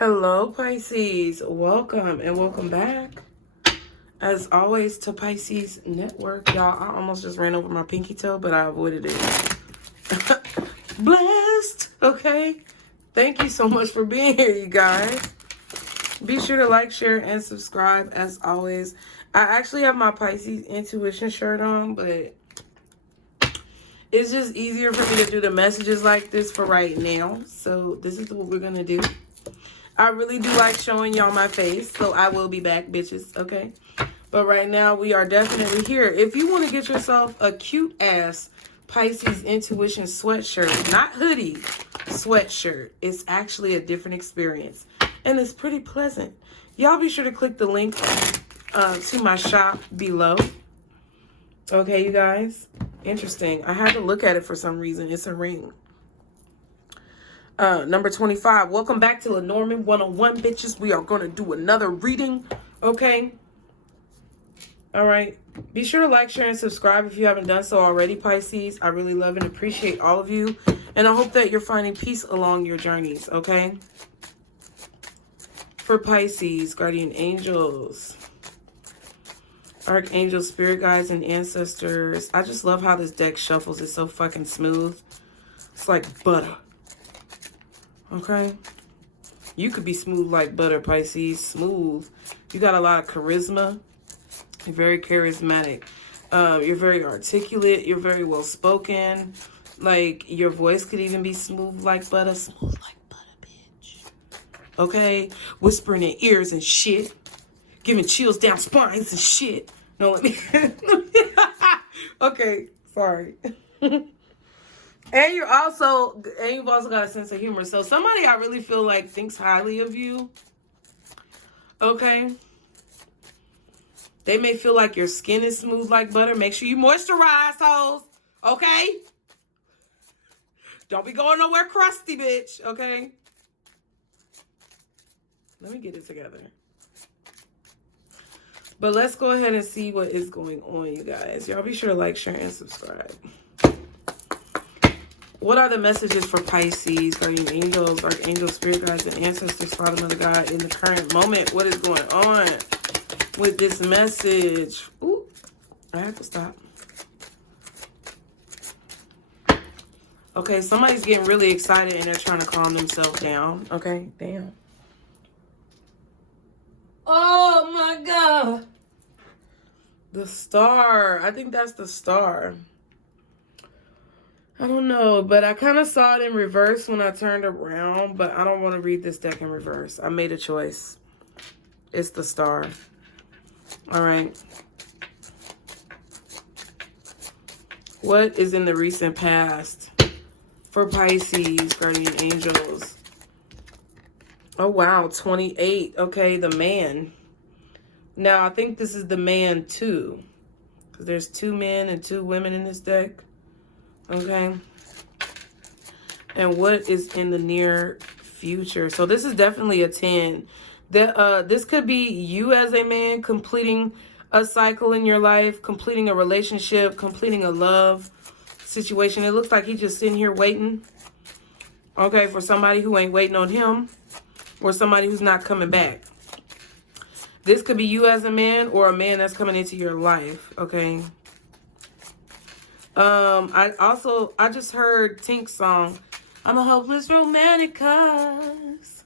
Hello, Pisces. Welcome and welcome back. As always, to Pisces Network. Y'all, I almost just ran over my pinky toe, but I avoided it. Blessed. Okay. Thank you so much for being here, you guys. Be sure to like, share, and subscribe as always. I actually have my Pisces Intuition shirt on, but it's just easier for me to do the messages like this for right now. So this is what we're going to do. I really do like showing y'all my face, so I will be back, bitches, okay? But right now, we are definitely here. If you want to get yourself a cute-ass Pisces Intuition sweatshirt, not hoodie, sweatshirt, it's actually a different experience. And it's pretty pleasant. Y'all be sure to click the link to my shop below. Okay, you guys? Interesting. I had to look at it for some reason. It's a ring. Number 25. Welcome back to Lenormand 101, bitches. We are going to do another reading. Okay. All right. Be sure to like, share, and subscribe if you haven't done so already, Pisces. I really love and appreciate all of you. And I hope that you're finding peace along your journeys. Okay. For Pisces, guardian angels, archangels, spirit guides, and ancestors. I just love how this deck shuffles. It's so fucking smooth. It's like butter. Okay, you could be smooth like butter, Pisces. Smooth. You got a lot of charisma. You're very charismatic. You're very articulate. You're very well spoken. Like, your voice could even be smooth like butter. Smooth like butter, bitch. Okay, whispering in ears and shit. Giving chills down spines and shit. No, let me. Okay, sorry. And you've also got a sense of humor. So somebody I really feel like thinks highly of you. Okay. They may feel like your skin is smooth like butter. Make sure you moisturize, hoes. Okay. Don't be going nowhere crusty, bitch. Okay. Let me get it together. But let's go ahead and see what is going on, you guys. Y'all be sure to like, share, and subscribe. What are the messages for Pisces, guardian angels, archangels, spirit guides, and ancestors, Father, Mother, God, in the current moment? What is going on with this message? Ooh, I have to stop. Okay, somebody's getting really excited and they're trying to calm themselves down. Okay, damn. Oh my God. The star. I think that's the star. I don't know, but I kind of saw it in reverse when I turned around, but I don't want to read this deck in reverse. I made a choice. It's the star. All right. What is in the recent past for Pisces, guardian angels? Oh, wow. 28. Okay, the man. Now, I think this is the man, too, because there's 2 men and 2 women in this deck. Okay. And what is in the near future? So this is definitely a 10. This could be you as a man completing a cycle in your life, completing a relationship, completing a love situation. It looks like he's just sitting here waiting. Okay, for somebody who ain't waiting on him, or somebody who's not coming back. This could be you as a man, or a man that's coming into your life. Okay. I just heard Tink's song. I'm a hopeless romantic cause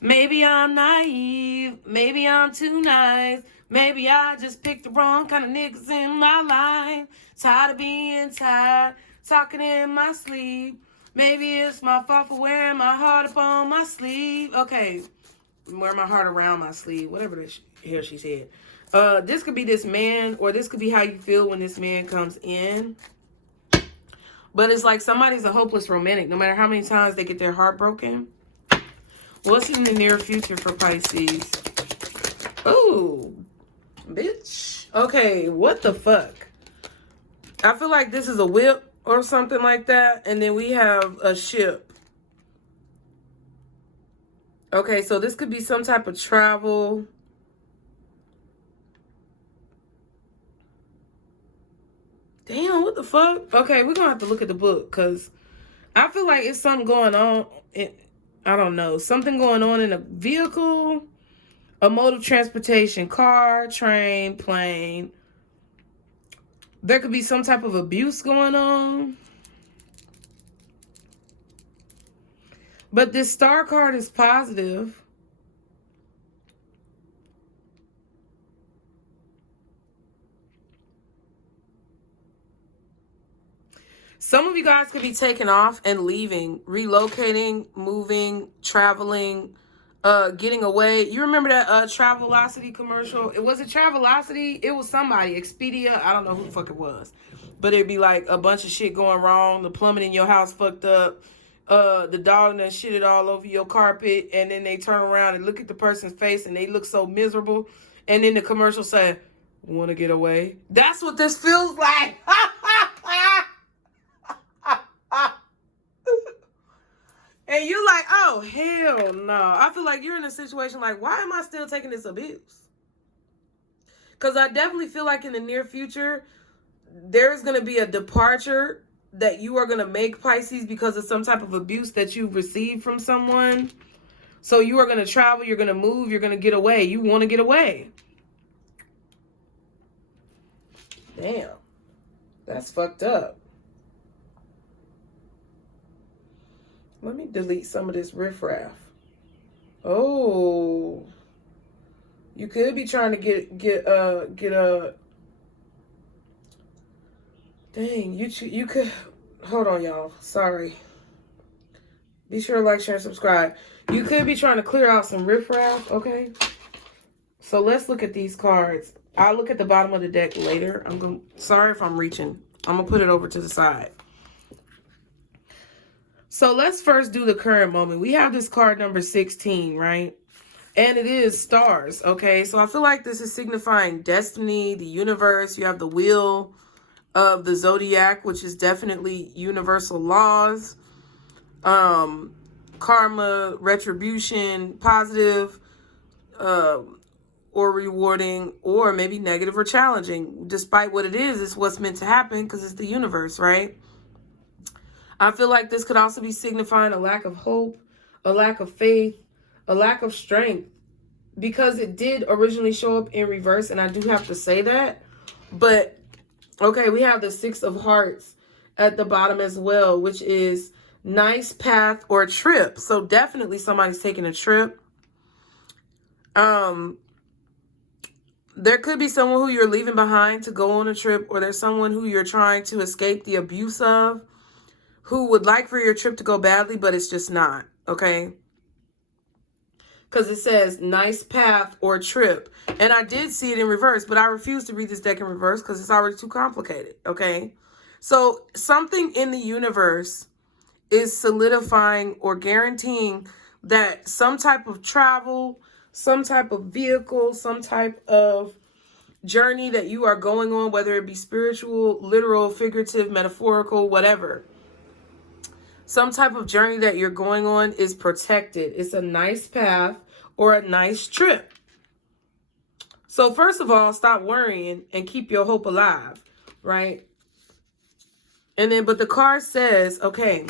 maybe I'm naive, maybe I'm too nice, maybe I just picked the wrong kind of niggas in my life. Tired of being tired, talking in my sleep. Maybe it's my fault for wearing my heart up on my sleeve. Okay, wear my heart around my sleeve, whatever the hell she said. This could be this man, or this could be how you feel when this man comes in. But it's like somebody's a hopeless romantic, no matter how many times they get their heart broken. What's in the near future for Pisces? Oh, bitch. Okay, what the fuck? I feel like this is a whip or something like that. And then we have a ship. Okay, so this could be some type of travel. Damn, what the fuck? Okay, we're going to have to look at the book because I feel like it's something going on I don't know, something going on in a vehicle, a mode of transportation, car, train, plane. There could be some type of abuse going on. But this star card is positive. Some of you guys could be taking off and leaving, relocating, moving, traveling, getting away. You remember that Travelocity commercial? It wasn't Travelocity. It was somebody, Expedia. I don't know who the fuck it was. But it'd be like a bunch of shit going wrong. The plumbing in your house fucked up. The dog done shitted all over your carpet. And then they turn around and look at the person's face and they look so miserable. And then the commercial said, want to get away? That's what this feels like. And you like, oh, hell no. I feel like you're in a situation like, why am I still taking this abuse? Because I definitely feel like in the near future, there's going to be a departure that you are going to make, Pisces, because of some type of abuse that you've received from someone. So you are going to travel, you're going to move, you're going to get away. You want to get away. Damn. That's fucked up. Let me delete some of this riffraff. Oh. You could be trying to get a dang, you could hold on, y'all. Sorry. Be sure to like, share, and subscribe. You could be trying to clear out some riffraff, okay? So let's look at these cards. I'll look at the bottom of the deck later. Sorry if I'm reaching. I'm gonna put it over to the side. So let's first do the current moment. We have this card number 16, right? And it is stars, okay? So I feel like this is signifying destiny, the universe. You have the wheel of the zodiac, which is definitely universal laws, karma, retribution, positive, or rewarding, or maybe negative or challenging. Despite what it is, it's what's meant to happen because it's the universe, right? I feel like this could also be signifying a lack of hope, a lack of faith, a lack of strength, because it did originally show up in reverse, and I do have to say that. But, okay, we have the Six of Hearts at the bottom as well, which is nice path or trip. So definitely somebody's taking a trip. There could be someone who you're leaving behind to go on a trip, or there's someone who you're trying to escape the abuse of, who would like for your trip to go badly, but it's just not, okay? Because it says nice path or trip. And I did see it in reverse, but I refuse to read this deck in reverse because it's already too complicated, okay? So something in the universe is solidifying or guaranteeing that some type of travel, some type of vehicle, some type of journey that you are going on, whether it be spiritual, literal, figurative, metaphorical, whatever. Some type of journey that you're going on is protected. It's a nice path or a nice trip. So first of all, stop worrying and keep your hope alive, right? And then, but the card says, okay,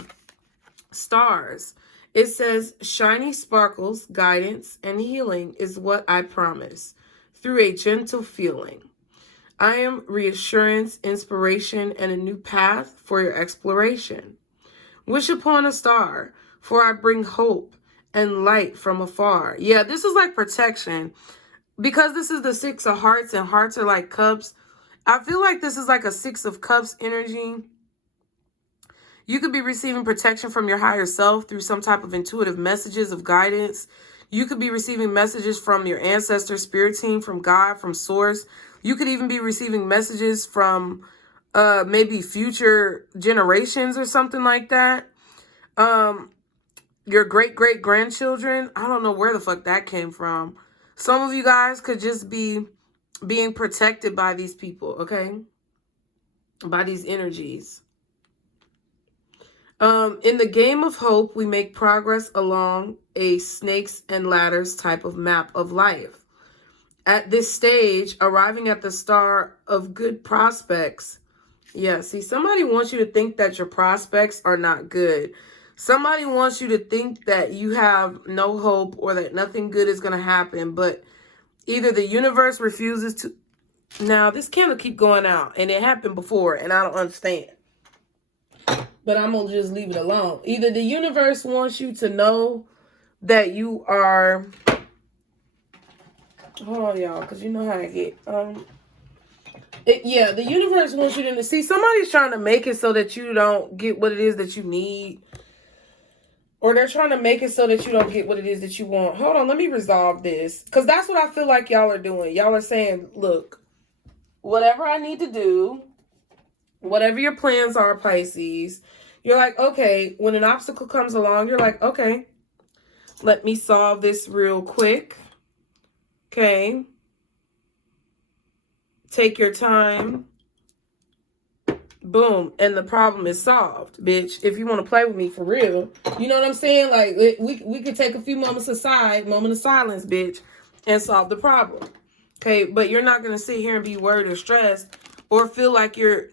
stars. It says, shiny sparkles, guidance, and healing is what I promise through a gentle feeling. I am reassurance, inspiration, and a new path for your exploration. Wish upon a star, for I bring hope and light from afar. Yeah, this is like protection. Because this is the Six of Hearts, and hearts are like cups. I feel like this is like a Six of Cups energy. You could be receiving protection from your higher self through some type of intuitive messages of guidance. You could be receiving messages from your ancestor, spirit team, from God, from source. You could even be receiving messages from maybe future generations or something like that. Your great-great-grandchildren. I don't know where the fuck that came from. Some of you guys could just be being protected by these people, okay? By these energies. In the game of hope, we make progress along a snakes and ladders type of map of life. At this stage, arriving at the star of good prospects. Yeah, see, somebody wants you to think that your prospects are not good. Somebody wants you to think that you have no hope or that nothing good is going to happen, but either the universe refuses to. Now, this candle keep going out, and it happened before, and I don't understand. But I'm going to just leave it alone. Either the universe wants you to know that you are... Hold on, y'all, because you know how I get. Yeah, the universe wants you to see. Somebody's trying to make it so that you don't get what it is that you need. Or they're trying to make it so that you don't get what it is that you want. Hold on, let me resolve this. Because that's what I feel like y'all are doing. Y'all are saying, look, whatever I need to do, whatever your plans are, Pisces, you're like, okay, when an obstacle comes along, you're like, okay, let me solve this real quick. Okay. Take your time. Boom. And the problem is solved, bitch. If you want to play with me for real. You know what I'm saying? Like, we could take a few moments aside, moment of silence, bitch, and solve the problem. Okay. But you're not going to sit here and be worried or stressed or feel like you're,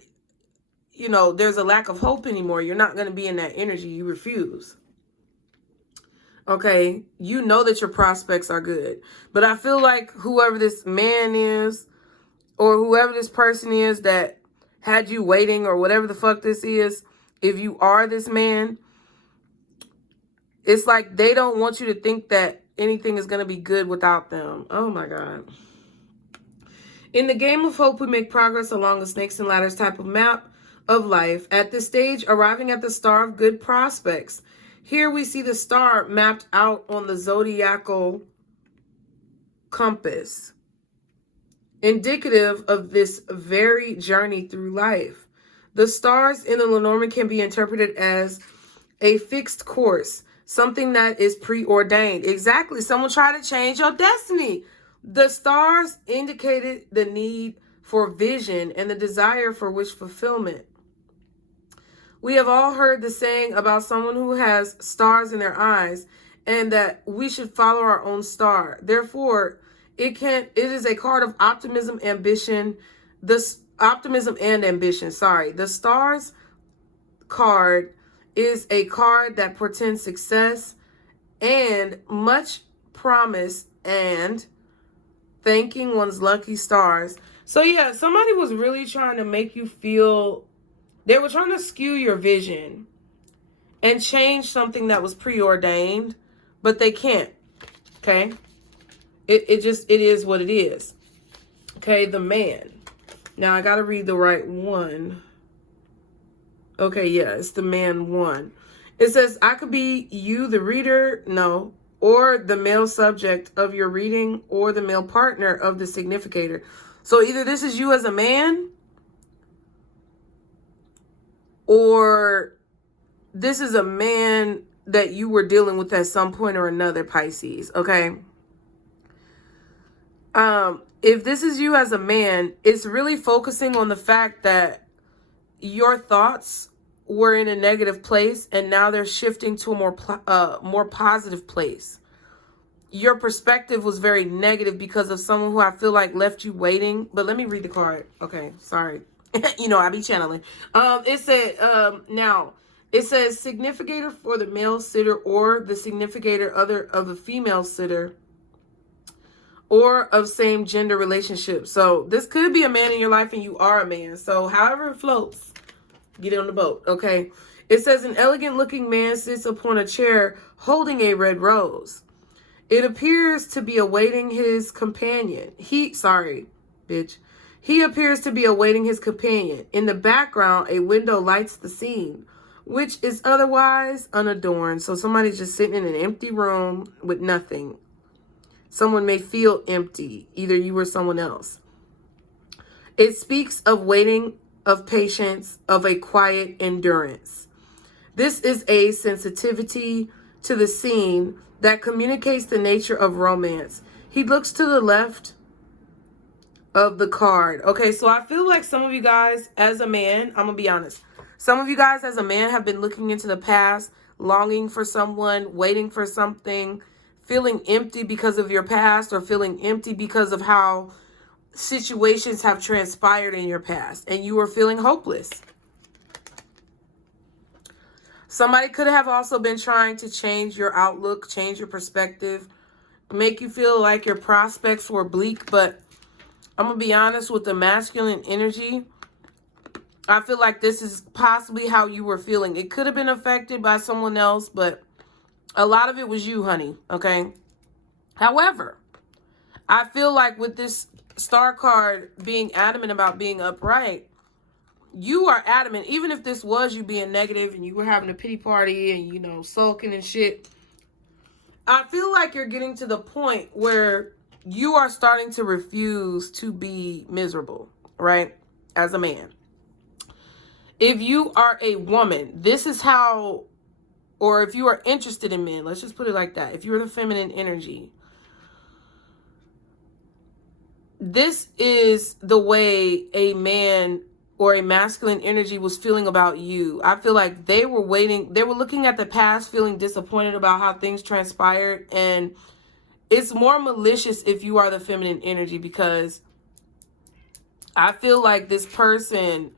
you know, there's a lack of hope anymore. You're not going to be in that energy. You refuse. Okay. You know that your prospects are good. But I feel like whoever this man is or whoever this person is that had you waiting or whatever the fuck this is, if you are this man, it's like they don't want you to think that anything is going to be good without them. Oh my God. In the game of hope, we make progress along a snakes and ladders type of map of life. At this stage, arriving at the star of good prospects. Here we see the star mapped out on the zodiacal compass, indicative of this very journey through life. The stars in the Lenormand can be interpreted as a fixed course, something that is preordained. Exactly. Someone tried to change your destiny. The stars indicated the need for vision and the desire for wish fulfillment. We have all heard the saying about someone who has stars in their eyes and that we should follow our own star. Therefore, it is a card of optimism, ambition, optimism and ambition. Sorry. The stars card is a card that portends success and much promise and thanking one's lucky stars. So yeah, somebody was really trying to make you feel, they were trying to skew your vision and change something that was preordained, but they can't. Okay. It is what it is. Okay, the man. Now I gotta read the right one. Okay, yeah, it's the man one. It says, I could be you, the reader, no, or the male subject of your reading, or the male partner of the significator. So either this is you as a man, or this is a man that you were dealing with at some point or another, Pisces, okay? If this is you as a man, it's really focusing on the fact that your thoughts were in a negative place and now they're shifting to a more positive place. Your perspective was very negative because of someone who I feel like left you waiting. But let me read the card. Okay, sorry. You know, I be channeling. It said, now, it says significator for the male sitter or the significator other of the female sitter or of same gender relationship. So this could be a man in your life and you are a man. So however it floats, get on the boat, okay? It says an elegant looking man sits upon a chair holding a red rose. It appears to be awaiting his companion. He appears to be awaiting his companion. In the background, a window lights the scene, which is otherwise unadorned. So somebody's just sitting in an empty room with nothing. Someone may feel empty, either you or someone else. It speaks of waiting, of patience, of a quiet endurance. This is a sensitivity to the scene that communicates the nature of romance. He looks to the left of the card. Okay, so I feel like some of you guys as a man, I'm going to be honest. Some of you guys as a man have been looking into the past, longing for someone, waiting for something, feeling empty because of your past or feeling empty because of how situations have transpired in your past and you are feeling hopeless. Somebody could have also been trying to change your outlook, change your perspective, make you feel like your prospects were bleak. But I'm going to be honest, with the masculine energy, I feel like this is possibly how you were feeling. It could have been affected by someone else, but a lot of it was you, honey, okay? However, I feel like with this star card being adamant about being upright, you are adamant, even if this was you being negative and you were having a pity party and, you know, sulking and shit. I feel like you're getting to the point where you are starting to refuse to be miserable, right? As a man. If you are a woman, this is how, or if you are interested in men, let's just put it like that. If you're the feminine energy, this is the way a man or a masculine energy was feeling about you. I feel like they were waiting. They were looking at the past, feeling disappointed about how things transpired. And it's more malicious if you are the feminine energy, because I feel like this person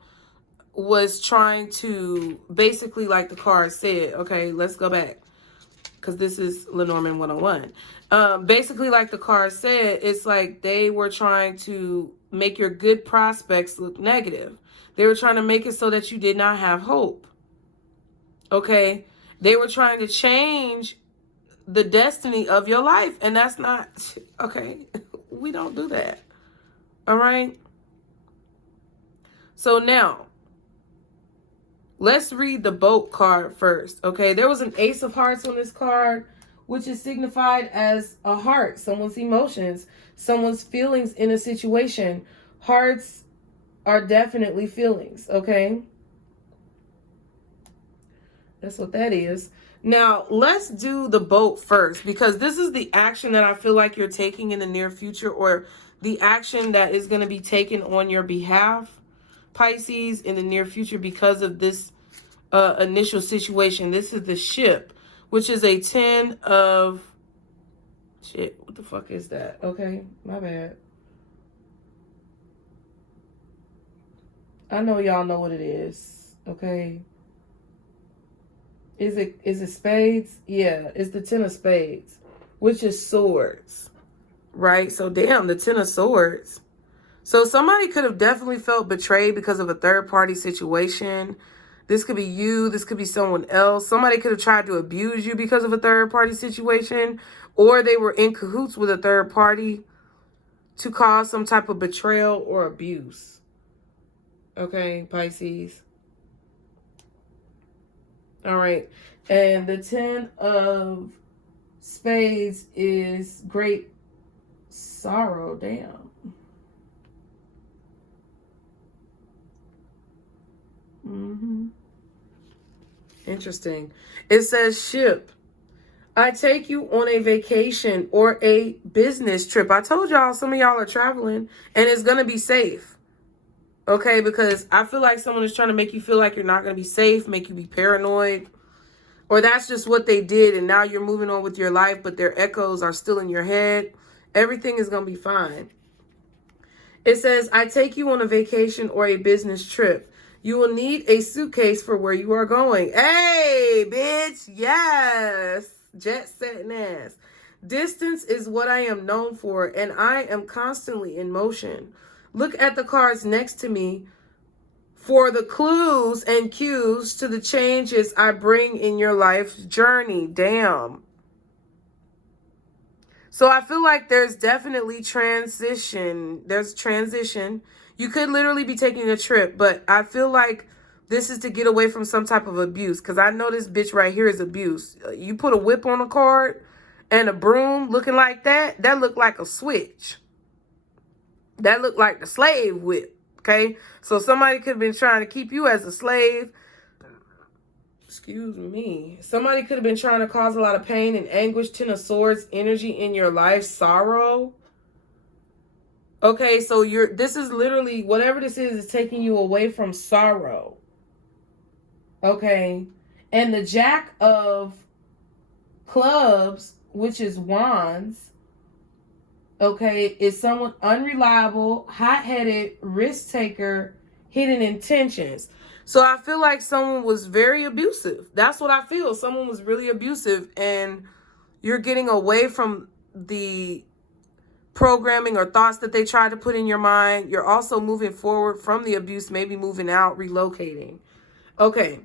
was trying to basically, like the card said, okay, let's go back, because this is Lenormand 101. Basically, like the card said, it's like they were trying to make your good prospects look negative. They were trying to make it so that you did not have hope. Okay? They were trying to change the destiny of your life, and that's not, okay, we don't do that. All right? So now, let's read the boat card first, okay? There was an Ace of Hearts on this card, which is signified as a heart, someone's emotions, someone's feelings in a situation. Hearts are definitely feelings, okay? That's what that is. Now, let's do the boat first, because this is the action that I feel like you're taking in the near future, or the action that is going to be taken on your behalf, Pisces, in the near future because of this initial situation. This is the ship, which is a 10 of... Shit, what the fuck is that? Okay, my bad. I know y'all know what it is, okay? Is it spades? Yeah, it's the 10 of spades, which is swords, right? So, damn, the 10 of swords. So, somebody could have definitely felt betrayed because of a third-party situation. This could be you. This could be someone else. Somebody could have tried to abuse you because of a third-party situation, or they were in cahoots with a third party to cause some type of betrayal or abuse. Okay, Pisces. All right. And the 10 of spades is great sorrow. Damn. Interesting. It says ship. I take you on a vacation or a business trip. I told y'all some of y'all are traveling, and it's going to be safe. Okay, because I feel like someone is trying to make you feel like you're not going to be safe, make you be paranoid. Or that's just what they did, and now you're moving on with your life, but their echoes are still in your head. Everything is going to be fine. It says, I take you on a vacation or a business trip. You will need a suitcase for where you are going. Hey, bitch. Yes. Jet setting ass. Distance is what I am known for, and I am constantly in motion. Look at the cards next to me for the clues and cues to the changes I bring in your life's journey. Damn. So I feel like there's definitely transition. There's transition. You could literally be taking a trip, but I feel like this is to get away from some type of abuse, because I know this bitch right here is abuse. You put a whip on a card and a broom looking like that, that looked like a switch. That looked like the slave whip, okay? So somebody could have been trying to keep you as a slave. Excuse me. Somebody could have been trying to cause a lot of pain and anguish. 10 of Swords energy in your life. Sorrow. Okay, so this is literally, whatever this is taking you away from sorrow. Okay? And the Jack of Clubs, which is Wands, okay, is someone unreliable, hot-headed, risk-taker, hidden intentions. So I feel like someone was very abusive. That's what I feel. Someone was really abusive, and you're getting away from the programming or thoughts that they tried to put in your mind. You're also moving forward from the abuse, maybe moving out, relocating. Okay.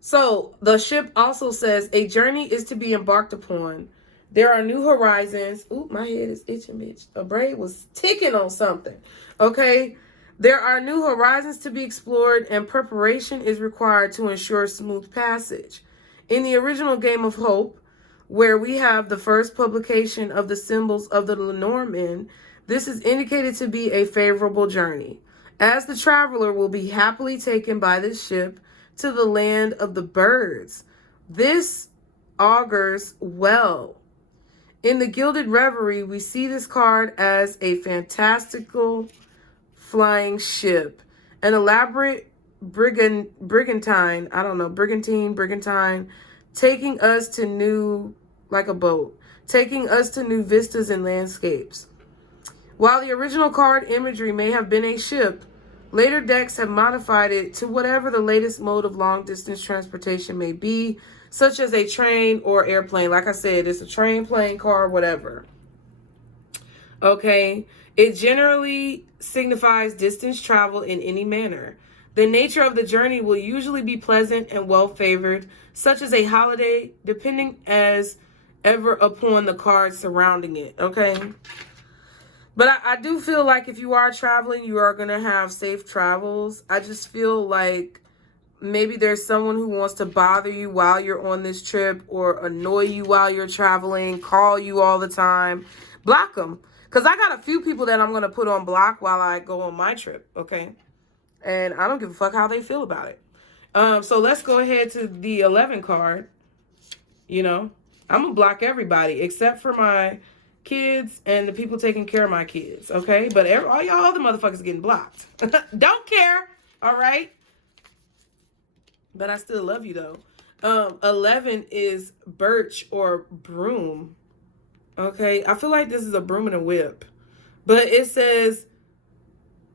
So the ship also says a journey is to be embarked upon. There are new horizons. Ooh, my head is itching, bitch. A braid was ticking on something. Okay. There are new horizons to be explored, and preparation is required to ensure smooth passage. In the original Game of Hope, where we have the first publication of the symbols of the Lenormand, this is indicated to be a favorable journey, as the traveler will be happily taken by this ship to the land of the birds. This augurs well. In the Gilded Reverie, we see this card as a fantastical flying ship, an elaborate brigantine, taking us to new, like a boat, taking us to new vistas and landscapes. While the original card imagery may have been a ship, later decks have modified it to whatever the latest mode of long-distance transportation may be, such as a train or airplane. Like I said, it's a train, plane, car, whatever. Okay, it generally signifies distance travel in any manner. The nature of the journey will usually be pleasant and well-favored, such as a holiday, depending as ever upon the cards surrounding it, okay? But I do feel like if you are traveling, you are going to have safe travels. I just feel like maybe there's someone who wants to bother you while you're on this trip, or annoy you while you're traveling, call you all the time. Block them. Because I got a few people that I'm going to put on block while I go on my trip, okay? And I don't give a fuck how they feel about it. So let's go ahead to the 11 card. You know, I'm going to block everybody except for my kids and the people taking care of my kids, okay? But all y'all other motherfuckers getting blocked. Don't care, all right? But I still love you, though. 11 is birch or broom, okay? I feel like this is a broom and a whip. But it says,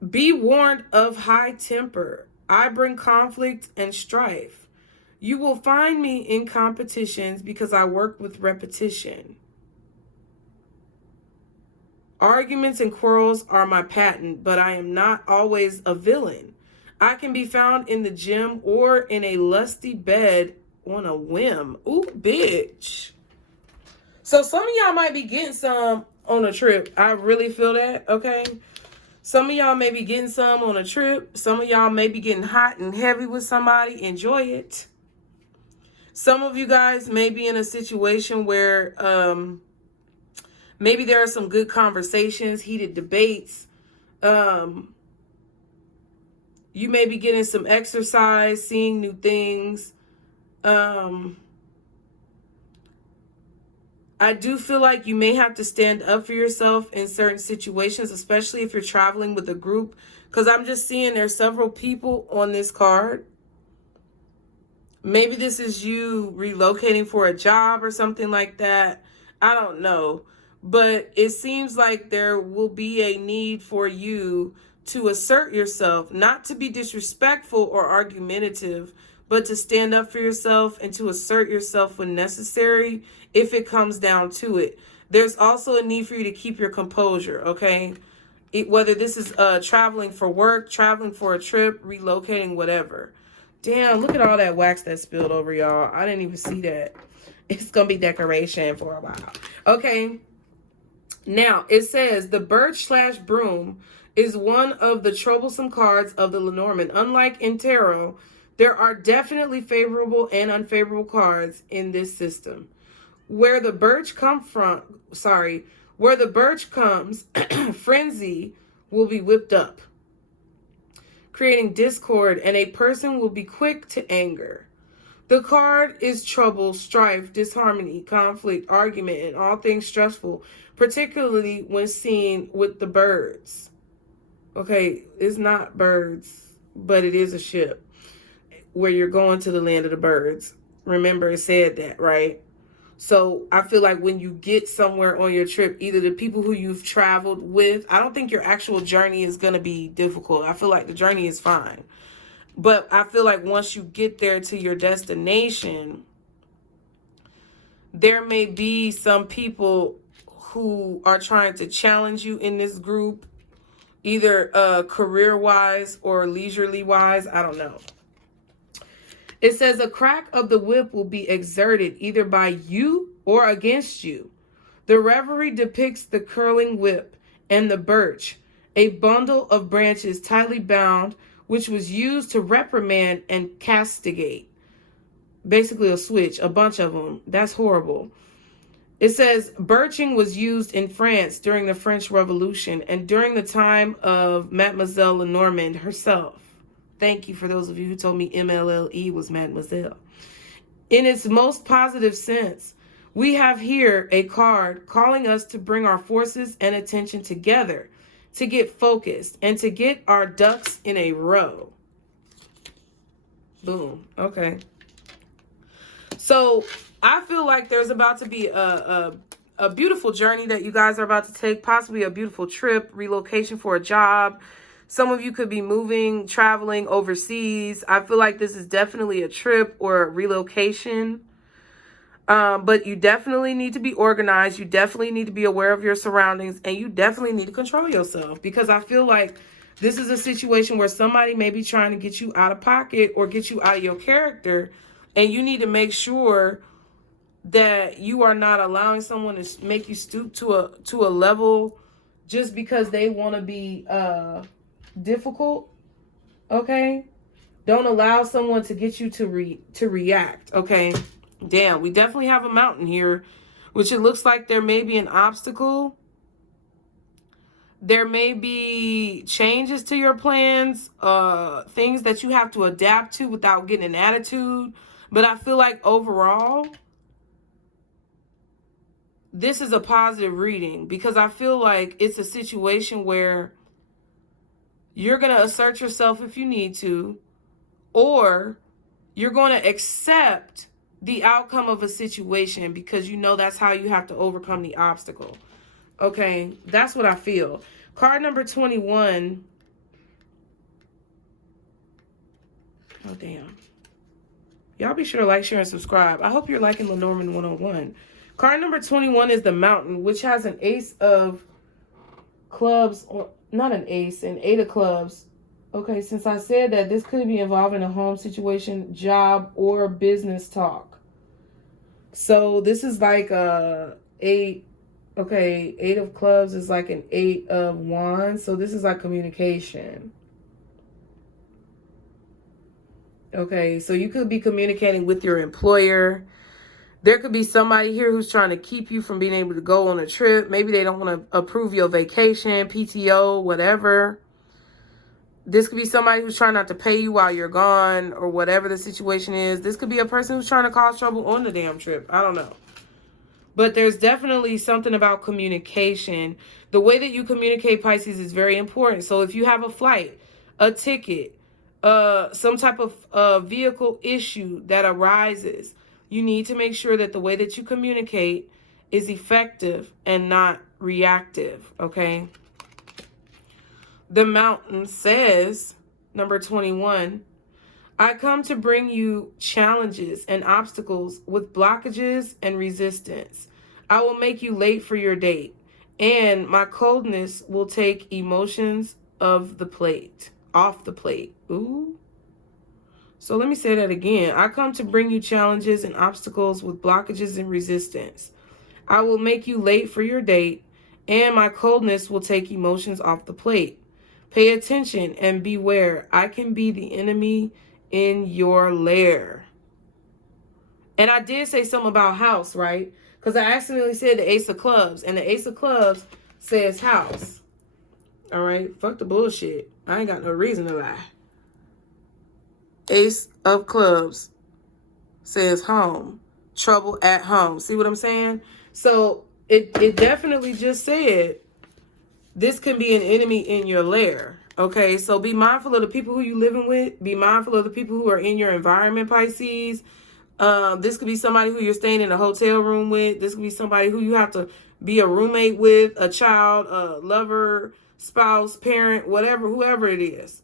be warned of high temper. I bring conflict and strife. You will find me in competitions because I work with repetition. Arguments and quarrels are my patent, but I am not always a villain. I can be found in the gym or in a lusty bed on a whim. Ooh, bitch. So some of y'all might be getting some on a trip. I really feel that, okay? Some of y'all may be getting some on a trip. Some of y'all may be getting hot and heavy with somebody. Enjoy it. Some of you guys may be in a situation where maybe there are some good conversations, heated debates. You may be getting some exercise, seeing new things. I do feel like you may have to stand up for yourself in certain situations, especially if you're traveling with a group, because I'm just seeing there's several people on this card. Maybe this is you relocating for a job or something like that. I don't know. But it seems like there will be a need for you to assert yourself, not to be disrespectful or argumentative, but to stand up for yourself and to assert yourself when necessary, if it comes down to it. There's also a need for you to keep your composure, okay? Whether this is traveling for work, traveling for a trip, relocating, whatever. Damn, look at all that wax that spilled over, y'all. I didn't even see that. It's going to be decoration for a while. Okay. Now, it says the birch/broom is one of the troublesome cards of the Lenormand. Unlike in tarot, there are definitely favorable and unfavorable cards in this system. Where the birch comes, frenzy will be whipped up, creating discord, and a person will be quick to anger. The card is trouble, strife, disharmony, conflict, argument, and all things stressful, particularly when seen with the birds. Okay, it's not birds, but it is a ship where you're going to the land of the birds. Remember, it said that, right? So I feel like when you get somewhere on your trip, either the people who you've traveled with, I don't think your actual journey is going to be difficult. I feel like the journey is fine. But I feel like once you get there to your destination, there may be some people who are trying to challenge you in this group, either career-wise or leisurely-wise. I don't know. It says a crack of the whip will be exerted either by you or against you. The reverie depicts the curling whip and the birch, a bundle of branches tightly bound, which was used to reprimand and castigate. Basically a switch, a bunch of them. That's horrible. It says birching was used in France during the French Revolution and during the time of Mademoiselle Lenormand herself. Thank you for those of you who told me MLLE was Mademoiselle. In its most positive sense, we have here a card calling us to bring our forces and attention together, to get focused, and to get our ducks in a row. Boom. Okay. So I feel like there's about to be a beautiful journey that you guys are about to take, possibly a beautiful trip, relocation for a job. Some of you could be moving, traveling overseas. I feel like this is definitely a trip or a relocation. But you definitely need to be organized. You definitely need to be aware of your surroundings. And you definitely need to control yourself. Because I feel like this is a situation where somebody may be trying to get you out of pocket or get you out of your character. And you need to make sure that you are not allowing someone to make you stoop to a level just because they want to be difficult. Okay? Don't allow someone to get you to react. Okay? Damn, we definitely have a mountain here, which it looks like there may be an obstacle. There may be changes to your plans, things that you have to adapt to without getting an attitude. But I feel like overall, this is a positive reading because I feel like it's a situation where you're going to assert yourself if you need to, or you're going to accept the outcome of a situation because you know that's how you have to overcome the obstacle. Okay, that's what I feel. Card number 21. Oh, damn. Y'all be sure to like, share, and subscribe. I hope you're liking Lenormand 101. Card number 21 is the Mountain, which has an ace of clubs, or not an ace, an 8 of clubs. Okay, since I said that, this could be involving a home situation, job, or business talk. So this is like a 8. Okay, 8 of clubs is like an 8 of wands. So this is like communication. Okay, so you could be communicating with your employer. There could be somebody here who's trying to keep you from being able to go on a trip. Maybe they don't want to approve your vacation, PTO, whatever. This could be somebody who's trying not to pay you while you're gone or whatever the situation is. This could be a person who's trying to cause trouble on the damn trip. I don't know. But there's definitely something about communication. The way that you communicate, Pisces, is very important. So if you have a flight, a ticket, some type of vehicle issue that arises, you need to make sure that the way that you communicate is effective and not reactive, okay? The Mountain says, number 21, I come to bring you challenges and obstacles with blockages and resistance. I will make you late for your date, and my coldness will take emotions off the plate. Ooh. So let me say that again. I come to bring you challenges and obstacles with blockages and resistance. I will make you late for your date, and my coldness will take emotions off the plate. Pay attention and beware. I can be the enemy in your lair. And I did say something about house, right? Because I accidentally said the Ace of Clubs, and the Ace of Clubs says house. All right? Fuck the bullshit. I ain't got no reason to lie. Ace of Clubs says home. Trouble at home. See what I'm saying? So it definitely just said this can be an enemy in your lair. Okay, so be mindful of the people who you living with. Be mindful of the people who are in your environment, Pisces. This could be somebody who you're staying in a hotel room with. This could be somebody who you have to be a roommate with, a child, a lover, spouse, parent, whatever, whoever it is.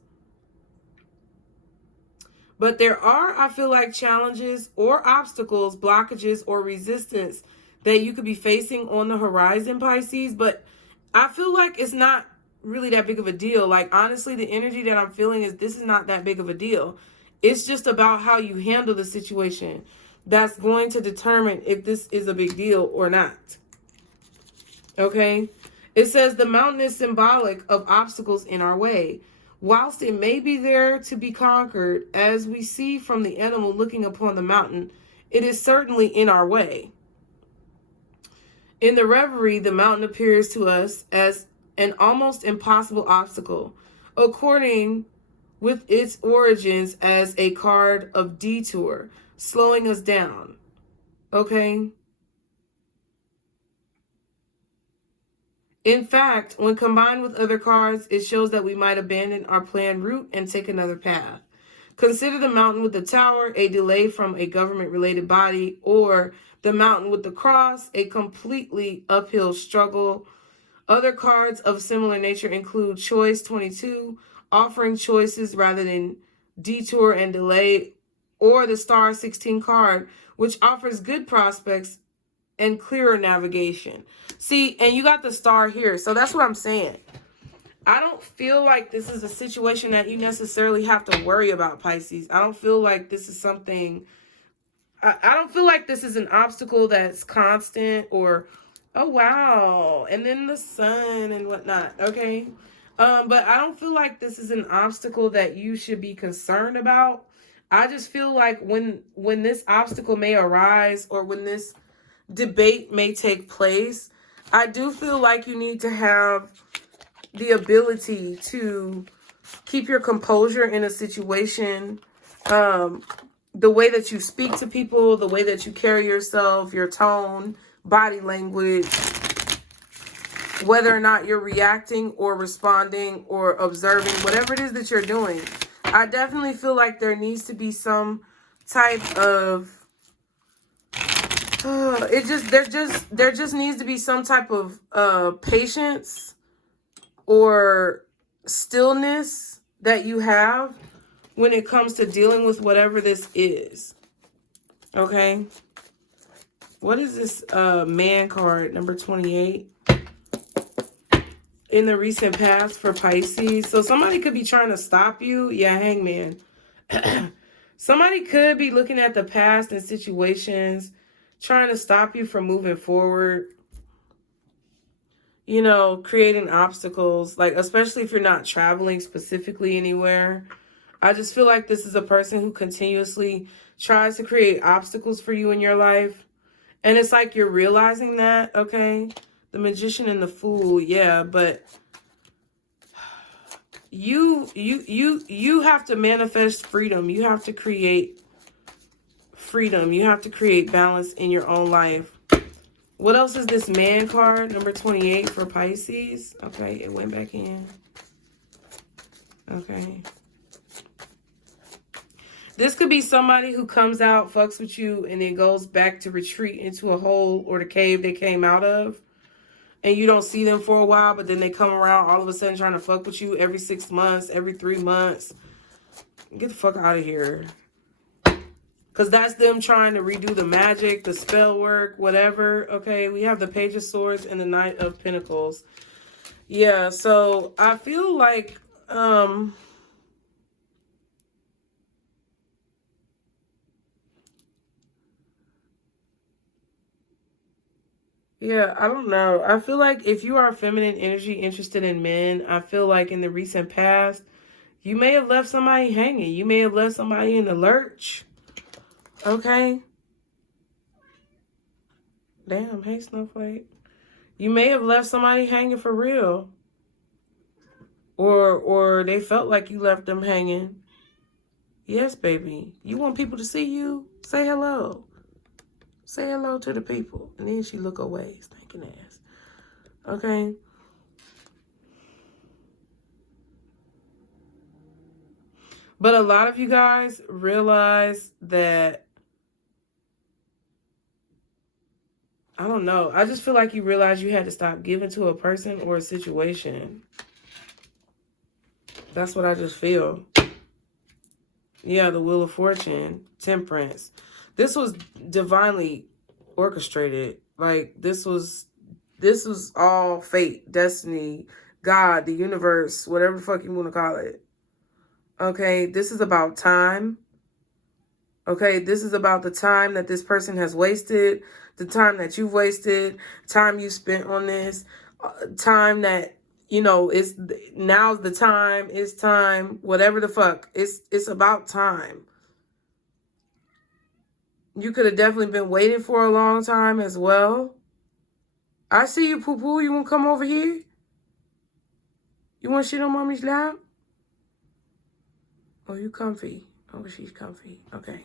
But there are, I feel like, challenges or obstacles, blockages or resistance that you could be facing on the horizon, Pisces. But I feel like it's not really that big of a deal. Like, honestly, the energy that I'm feeling is this is not that big of a deal. It's just about how you handle the situation that's going to determine if this is a big deal or not. Okay? It says the mountain is symbolic of obstacles in our way. Whilst it may be there to be conquered, as we see from the animal looking upon the mountain, it is certainly in our way. In the reverie, the mountain appears to us as an almost impossible obstacle, according with its origins as a card of detour, slowing us down. Okay? In fact, when combined with other cards, it shows that we might abandon our planned route and take another path. Consider the mountain with the tower, a delay from a government-related body, or the mountain with the cross, a completely uphill struggle. Other cards of similar nature include Choice 22, offering choices rather than detour and delay, or the Star 16 card, which offers good prospects and clearer navigation. See, and you got the star here. So that's what I'm saying. I don't feel like this is a situation that you necessarily have to worry about, Pisces. I don't feel like this is something... I don't feel like this is an obstacle that's constant or, oh, wow, and then the sun and whatnot, okay? But I don't feel like this is an obstacle that you should be concerned about. I just feel like when this obstacle may arise or when this debate may take place, I do feel like you need to have the ability to keep your composure in a situation, the way that you speak to people, the way that you carry yourself, your tone, body language, whether or not you're reacting or responding or observing, whatever it is that you're doing. I definitely feel like there needs to be some type of there just needs to be some type of patience or stillness that you have when it comes to dealing with whatever this is. Okay? What is this man card, number 28? In the recent past for Pisces. So somebody could be trying to stop you. Yeah, hangman. Somebody could be looking at the past and situations, trying to stop you from moving forward. You know, creating obstacles, like especially if you're not traveling specifically anywhere. I just feel like this is a person who continuously tries to create obstacles for you in your life. And it's like you're realizing that, okay? The Magician and the Fool, yeah, but you have to manifest freedom. You have to create freedom. You have to create balance in your own life. What else is this man card? Number 28 for Pisces. Okay, it went back in. Okay. This could be somebody who comes out, fucks with you, and then goes back to retreat into a hole or the cave they came out of. And you don't see them for a while, but then they come around all of a sudden trying to fuck with you every 6 months, every 3 months. Get the fuck out of here. Because that's them trying to redo the magic, the spell work, whatever. Okay, we have the Page of Swords and the Knight of Pentacles. Yeah, so I feel like... yeah, I don't know. I feel like if you are feminine energy interested in men, I feel like in the recent past, you may have left somebody hanging. You may have left somebody in the lurch. Okay? Damn, hey, Snowflake. You may have left somebody hanging for real. Or they felt like you left them hanging. Yes, baby. You want people to see you? Say hello. Say hello to the people. And then she look away, stinking ass. Okay? But a lot of you guys realize that, I don't know. I just feel like you realize you had to stop giving to a person or a situation. That's what I just feel. Yeah, the Wheel of Fortune, Temperance. This was divinely orchestrated. Like, this was all fate, destiny, God, the universe, whatever the fuck you want to call it. Okay, this is about time. Okay, this is about the time that this person has wasted, the time that you've wasted, time you spent on this, time that, you know, it's now's the time, it's time, whatever the fuck. It's about time. You could have definitely been waiting for a long time as well. I see you, poo-poo. You want to come over here? You want to sit on mommy's lap? Oh, you comfy. Oh, she's comfy. Okay.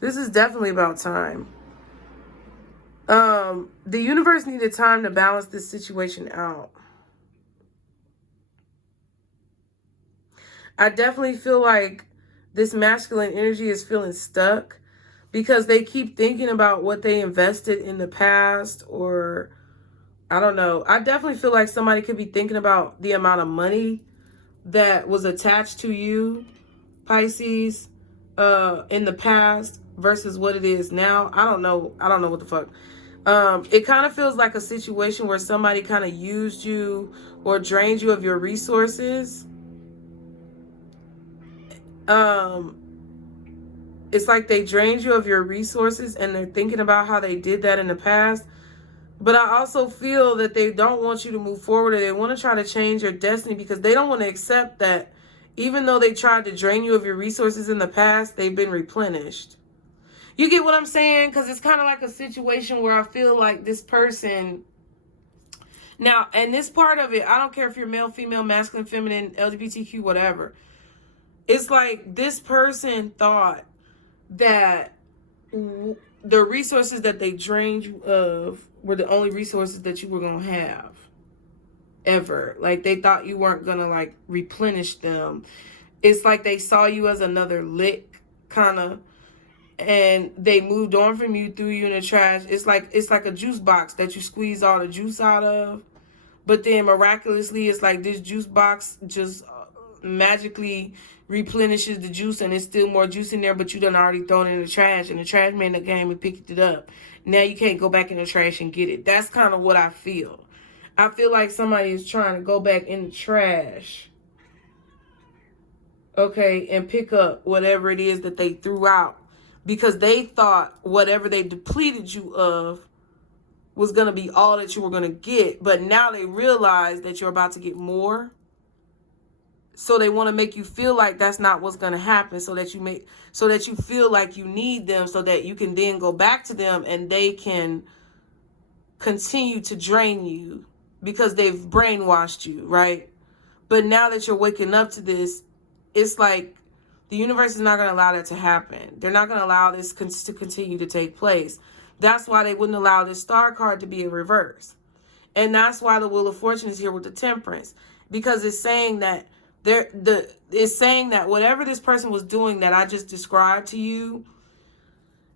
This is definitely about time. The universe needed time to balance this situation out. I definitely feel like this masculine energy is feeling stuck because they keep thinking about what they invested in the past, or I don't know. I definitely feel like somebody could be thinking about the amount of money that was attached to you, Pisces, in the past versus what it is now. I don't know what the fuck. It kind of feels like a situation where somebody kind of used you or drained you of your resources. It's like they drained you of your resources and they're thinking about how they did that in the past. But I also feel that they don't want you to move forward, or they want to try to change your destiny because they don't want to accept that even though they tried to drain you of your resources in the past, they've been replenished. You get what I'm saying? Because it's kind of like a situation where I feel like this person... Now, and this part of it, I don't care if you're male, female, masculine, feminine, LGBTQ, whatever. It's like this person thought that the resources that they drained you of were the only resources that you were going to have ever. Like, they thought you weren't going to, like, replenish them. It's like they saw you as another lick, kind of, and they moved on from you, threw you in the trash. It's like a juice box that you squeeze all the juice out of, but then miraculously, it's like this juice box just magically replenishes the juice, and there's still more juice in there, but you done already thrown it in the trash, and the trash man that came and picked it up. Now you can't go back in the trash and get it. That's kind of what I feel. I feel like somebody is trying to go back in the trash, okay, and pick up whatever it is that they threw out, because they thought whatever they depleted you of was going to be all that you were going to get. But now they realize that you're about to get more. So they want to make you feel like that's not what's going to happen, so that you feel like you need them, so that you can then go back to them and they can continue to drain you because they've brainwashed you, right? But now that you're waking up to this, it's like the universe is not going to allow that to happen. They're not going to allow this to continue to take place. That's why they wouldn't allow this star card to be in reverse. And that's why the Wheel of Fortune is here with the Temperance, because it's saying that it's saying that whatever this person was doing that I just described to you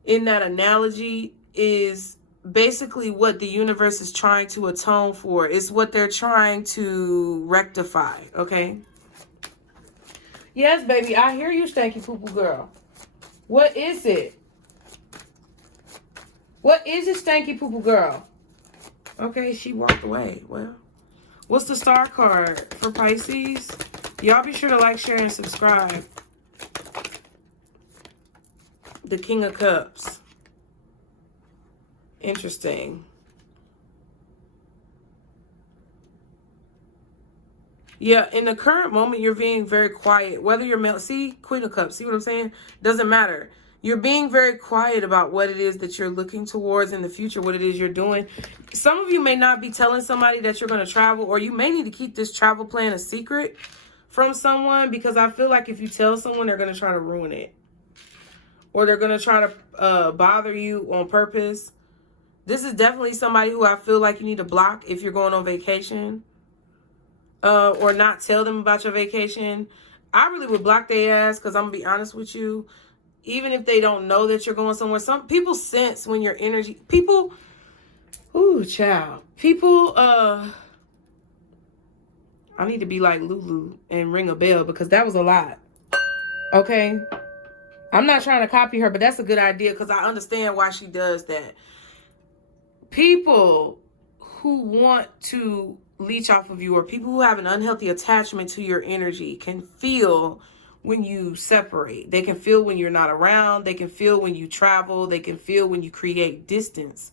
in that analogy is basically what the universe is trying to atone for. It's what they're trying to rectify, okay? Yes, baby, I hear you, stanky poo-poo girl. What is it? What is it, stanky poo-poo girl? Okay, she walked away. Well, what's the star card for Pisces? Y'all be sure to like, share, and subscribe. The King of Cups. Interesting. Yeah, in the current moment, you're being very quiet. Whether you're male, see, Queen of Cups, see what I'm saying? Doesn't matter. You're being very quiet about what it is that you're looking towards in the future, what it is you're doing. Some of you may not be telling somebody that you're going to travel, or you may need to keep this travel plan a secret from someone, because I feel like if you tell someone, they're going to try to ruin it. Or they're going to try to bother you on purpose. This is definitely somebody who I feel like you need to block if you're going on vacation. Or not tell them about your vacation. I really would block their ass, because I'm going to be honest with you. Even if they don't know that you're going somewhere. Some people sense when your energy... People... Ooh, child. People... I need to be like Lulu and ring a bell, because that was a lot. Okay? I'm not trying to copy her, but that's a good idea because I understand why she does that. People who want to leech off of you, or people who have an unhealthy attachment to your energy, can feel when you separate. They can feel when you're not around. They can feel when you travel. They can feel when you create distance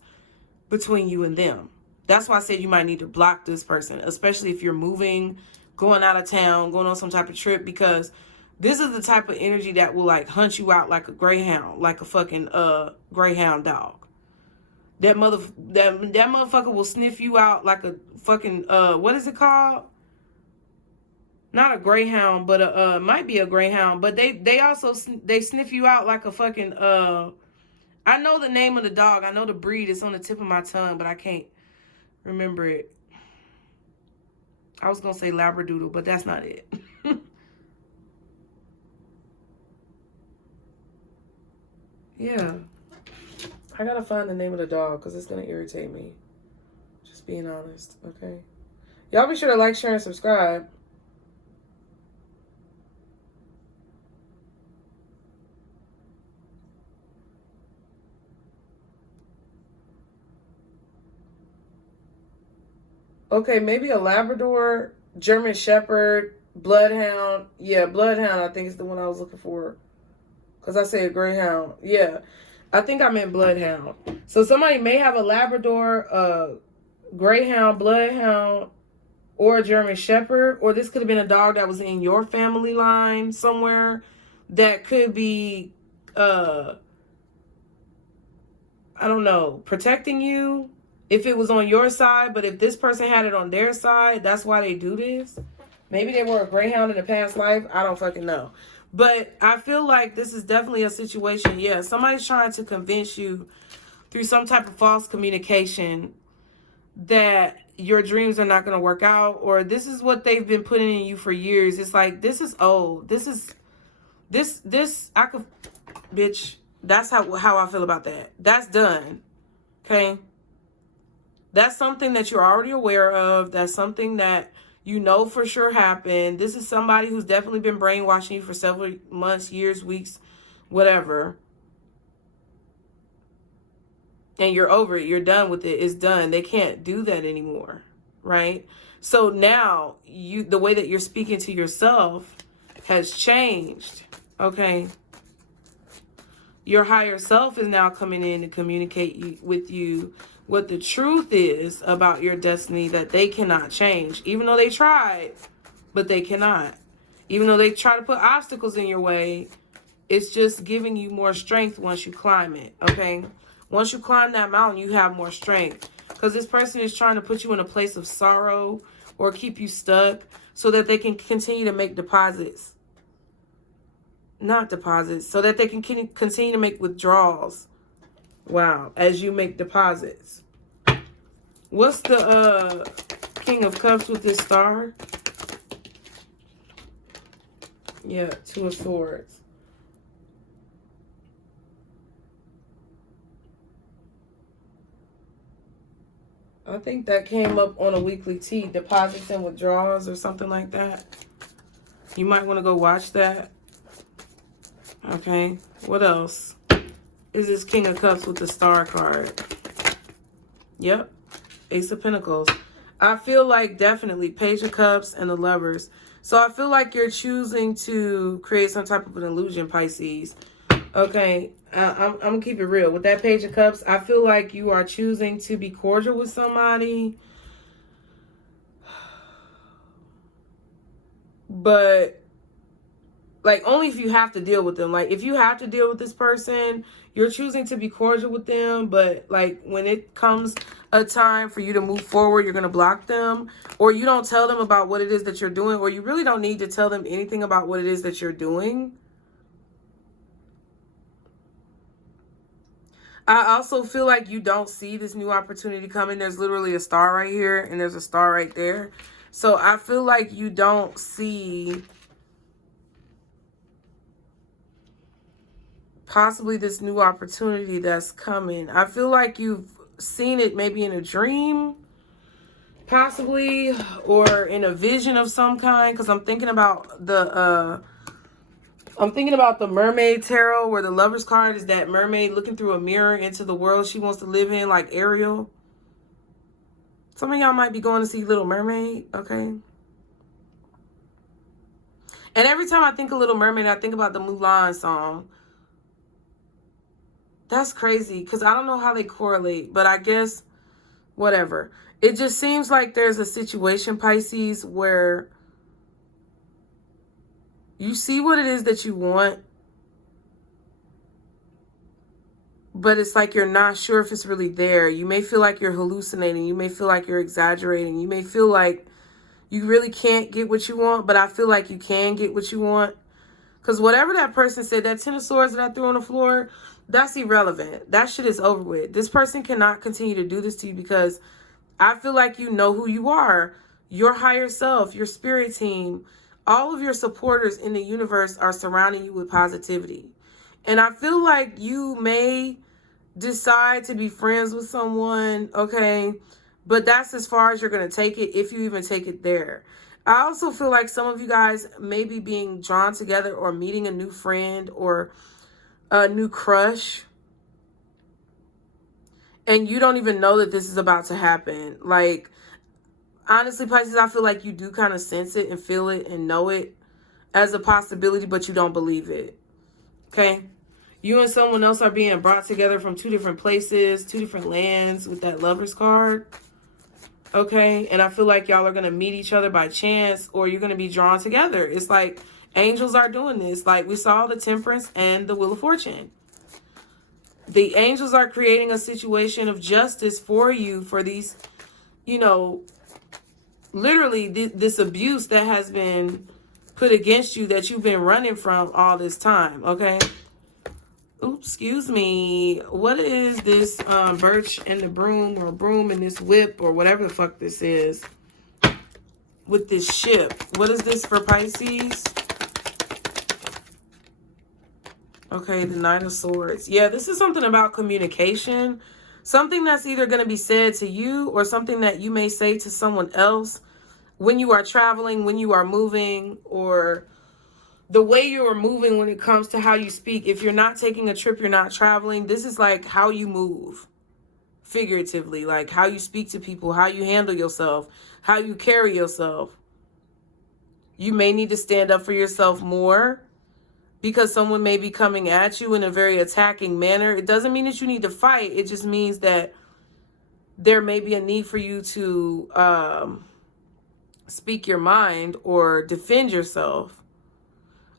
between you and them. That's why I said you might need to block this person, especially if you're moving, going out of town, going on some type of trip, because this is the type of energy that will like hunt you out like a greyhound, like a fucking greyhound dog. That motherfucker will sniff you out like a fucking what is it called? Not a greyhound, but might be a greyhound, but they also they sniff you out like a fucking I know the name of the dog. I know the breed. It's on the tip of my tongue, but I can't remember it. I was gonna say Labradoodle, but that's not it. Yeah. I gotta find the name of the dog because it's gonna irritate me. Just being honest, okay? Y'all be sure to like, share, and subscribe. Okay, maybe a Labrador, German Shepherd, Bloodhound. Yeah, Bloodhound I think is the one I was looking for. Because I said Greyhound. Yeah, I think I meant Bloodhound. So somebody may have a Labrador, Greyhound, Bloodhound, or a German Shepherd. Or this could have been a dog that was in your family line somewhere that could be, I don't know, protecting you if it was on your side. But if this person had it on their side, that's why they do this. Maybe they were a greyhound in a past life. I don't fucking know. But I feel like this is definitely a situation. Yeah, somebody's trying to convince you through some type of false communication that your dreams are not going to work out, or this is what they've been putting in you for years. It's like, this is old. This I could, bitch, that's how I feel about that. That's done. Okay? That's something that you're already aware of. That's something that you know for sure happened. This is somebody who's definitely been brainwashing you for several months, years, weeks, whatever. And you're over it. You're done with it. It's done. They can't do that anymore, right? So now the way that you're speaking to yourself has changed, okay? Your higher self is now coming in to communicate with you what the truth is about your destiny that they cannot change. Even though they tried, but they cannot. Even though they try to put obstacles in your way, it's just giving you more strength once you climb it, okay? Once you climb that mountain, you have more strength. Because this person is trying to put you in a place of sorrow or keep you stuck so that they can continue to make deposits. Not deposits. So that they can continue to make withdrawals. Wow. As you make deposits. What's the King of Cups with this star? Yeah, Two of Swords. I think that came up on a weekly tea. Deposits and withdrawals or something like that. You might want to go watch that. Okay. What else? Is this King of Cups with the Star card? Yep. Ace of Pentacles. I feel like definitely Page of Cups and the Lovers. So I feel like you're choosing to create some type of an illusion, Pisces. Okay. I'm going to keep it real. With that Page of Cups, I feel like you are choosing to be cordial with somebody. But like, only if you have to deal with them. Like, if you have to deal with this person, you're choosing to be cordial with them. But, like, when it comes a time for you to move forward, you're going to block them. Or you don't tell them about what it is that you're doing. Or you really don't need to tell them anything about what it is that you're doing. I also feel like you don't see this new opportunity coming. There's literally a star right here. And there's a star right there. So I feel like you don't see possibly this new opportunity that's coming. I feel like you've seen it maybe in a dream, possibly, or in a vision of some kind, because I'm thinking about the I'm thinking about the Mermaid Tarot, where the Lover's card is that mermaid looking through a mirror into the world she wants to live in, like Ariel. Some of y'all might be going to see Little Mermaid, okay? And every time I think of Little Mermaid, I think about the Mulan song. That's crazy, because I don't know how they correlate, but I guess, whatever. It just seems like there's a situation, Pisces, where you see what it is that you want, but it's like you're not sure if it's really there. You may feel like you're hallucinating. You may feel like you're exaggerating. You may feel like you really can't get what you want, but I feel like you can get what you want. Because whatever that person said, that 10 of swords that I threw on the floor, that's irrelevant. That shit is over with. This person cannot continue to do this to you, because I feel like you know who you are. Your higher self, your spirit team, all of your supporters in the universe are surrounding you with positivity. And I feel like you may decide to be friends with someone, okay? But that's as far as you're going to take it, if you even take it there. I also feel like some of you guys may be being drawn together or meeting a new friend or a new crush, and you don't even know that this is about to happen. Like, honestly, Pisces, I feel like you do kind of sense it and feel it and know it as a possibility, but you don't believe it, okay? You and someone else are being brought together from two different places, two different lands with that Lover's card, okay? And I feel like y'all are going to meet each other by chance, or you're going to be drawn together. It's like angels are doing this. Like we saw the Temperance and the Wheel of Fortune. The angels are creating a situation of justice for you, for these, you know, literally this abuse that has been put against you that you've been running from all this time, okay? Oops, excuse me. What is this birch and the broom, or broom and this whip, or whatever the fuck this is with this ship? What is this for Pisces? Okay, the Knight of Swords. Yeah, this is something about communication. Something that's either going to be said to you or something that you may say to someone else when you are traveling, when you are moving, or the way you are moving when it comes to how you speak. If you're not taking a trip, you're not traveling, this is like how you move figuratively, like how you speak to people, how you handle yourself, how you carry yourself. You may need to stand up for yourself more, because someone may be coming at you in a very attacking manner. It doesn't mean that you need to fight. It just means that there may be a need for you to speak your mind or defend yourself.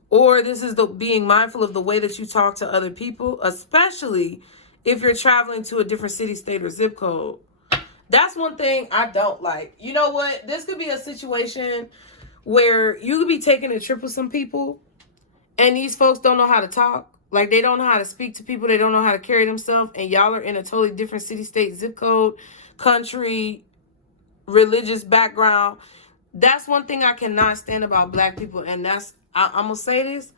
Or this is being mindful of the way that you talk to other people, especially if you're traveling to a different city, state, or zip code. That's one thing I don't like. You know what? This could be a situation where you could be taking a trip with some people, and these folks don't know how to talk. Like, they don't know how to speak to people. They don't know how to carry themselves. And y'all are in a totally different city, state, zip code, country, religious background. That's one thing I cannot stand about black people. And that's, I'm going to say this,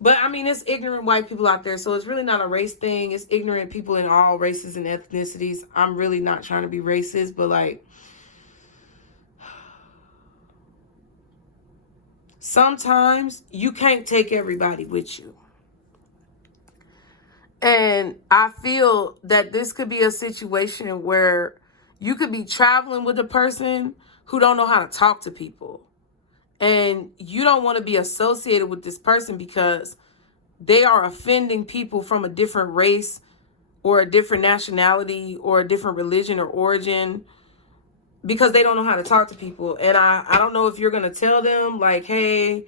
but I mean, it's ignorant white people out there. So it's really not a race thing. It's ignorant people in all races and ethnicities. I'm really not trying to be racist, but like, sometimes you can't take everybody with you. And I feel that this could be a situation where you could be traveling with a person who don't know how to talk to people. And you don't want to be associated with this person because they are offending people from a different race or a different nationality or a different religion or origin, because they don't know how to talk to people. And I don't know if you're going to tell them, like, hey,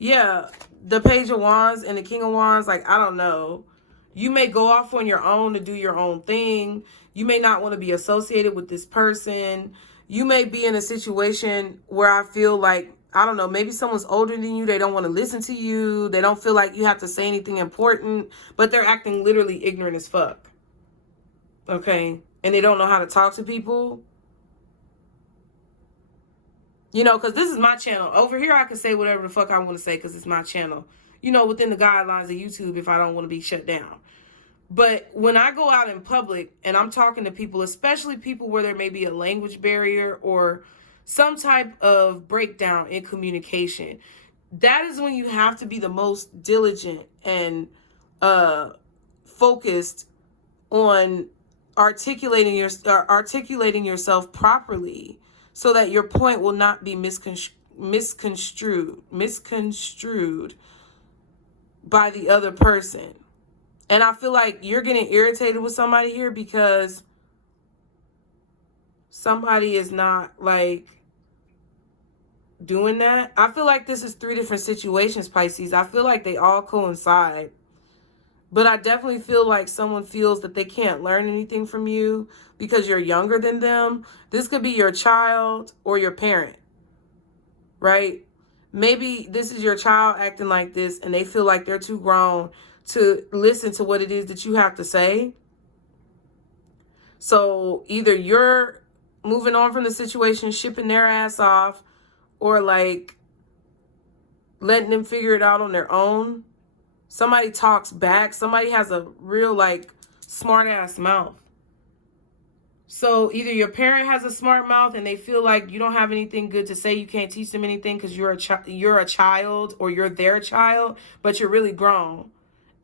yeah, the Page of Wands and the King of Wands, like, I don't know. You may go off on your own to do your own thing. You may not want to be associated with this person. You may be in a situation where I feel like, I don't know, maybe someone's older than you. They don't want to listen to you. They don't feel like you have to say anything important, but they're acting literally ignorant as fuck. Okay? And they don't know how to talk to people. You know, because this is my channel. Over here, I can say whatever the fuck I want to say because it's my channel. You know, within the guidelines of YouTube if I don't want to be shut down. But when I go out in public and I'm talking to people, especially people where there may be a language barrier or some type of breakdown in communication, that is when you have to be the most diligent and focused on articulating yourself properly, so that your point will not be misconstrued by the other person. And I feel like you're getting irritated with somebody here because somebody is not like doing that. I feel like this is 3 different situations, Pisces. I feel like they all coincide. But I definitely feel like someone feels that they can't learn anything from you because you're younger than them. This could be your child or your parent, right? Maybe this is your child acting like this and they feel like they're too grown to listen to what it is that you have to say. So either you're moving on from the situation, shipping their ass off, or like letting them figure it out on their own. Somebody talks back. Somebody has a real like smart ass mouth. So either your parent has a smart mouth and they feel like you don't have anything good to say, you can't teach them anything because you're a child or you're their child, but you're really grown.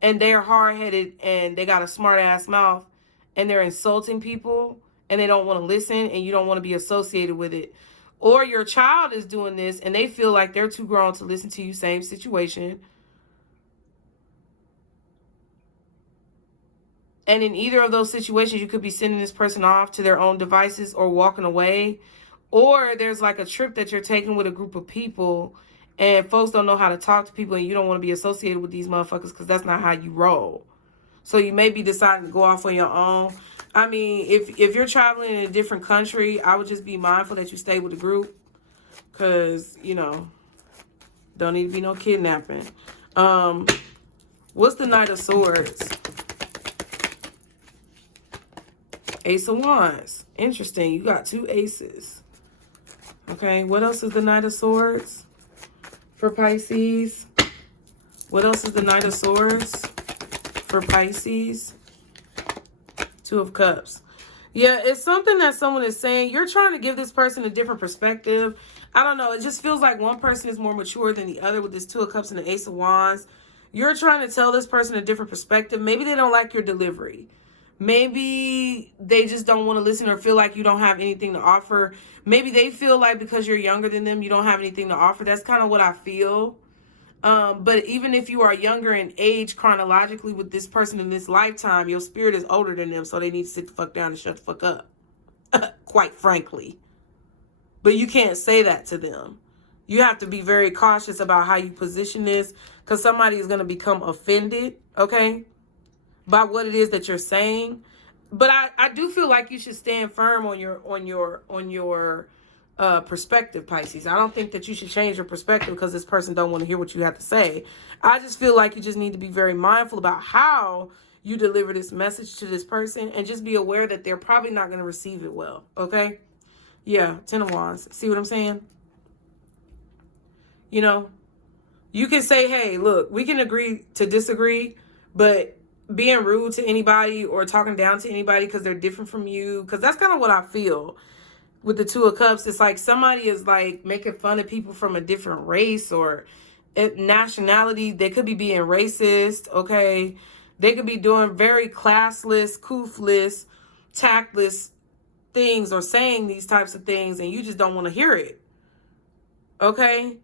And they're hard-headed and they got a smart-ass mouth and they're insulting people and they don't want to listen and you don't want to be associated with it. Or your child is doing this and they feel like they're too grown to listen to you, same situation. And in either of those situations, you could be sending this person off to their own devices or walking away. Or there's like a trip that you're taking with a group of people and folks don't know how to talk to people and you don't want to be associated with these motherfuckers because that's not how you roll. So you may be deciding to go off on your own. I mean, if you're traveling in a different country, I would just be mindful that you stay with the group because, you know, don't need to be no kidnapping. What's the Knight of Swords? Ace of Wands. Interesting. You got 2 aces. Okay. What else is the Knight of Swords for Pisces? What else is the Knight of Swords for Pisces? 2 of Cups. Yeah, it's something that someone is saying. You're trying to give this person a different perspective. I don't know. It just feels like one person is more mature than the other with this 2 of Cups and the Ace of Wands. You're trying to tell this person a different perspective. Maybe they don't like your delivery. Maybe they just don't want to listen or feel like you don't have anything to offer. Maybe they feel like because you're younger than them, you don't have anything to offer. That's kind of what I feel. But even if you are younger in age chronologically with this person in this lifetime, your spirit is older than them. So they need to sit the fuck down and shut the fuck up. Quite frankly. But you can't say that to them. You have to be very cautious about how you position this because somebody is going to become offended. Okay. By what it is that you're saying. But I do feel like you should stand firm on your perspective, Pisces. I don't think that you should change your perspective because this person don't want to hear what you have to say. I just feel like you just need to be very mindful about how you deliver this message to this person and just be aware that they're probably not going to receive it well. Okay? Yeah, 10 of Wands. See what I'm saying? You know, you can say, hey, look, we can agree to disagree, but being rude to anybody or talking down to anybody because they're different from you, because that's kind of what I feel with the 2 of Cups. It's like somebody is like making fun of people from a different race or nationality. They could be being racist, okay? They could be doing very classless, coofless, tactless things or saying these types of things and you just don't want to hear it, okay?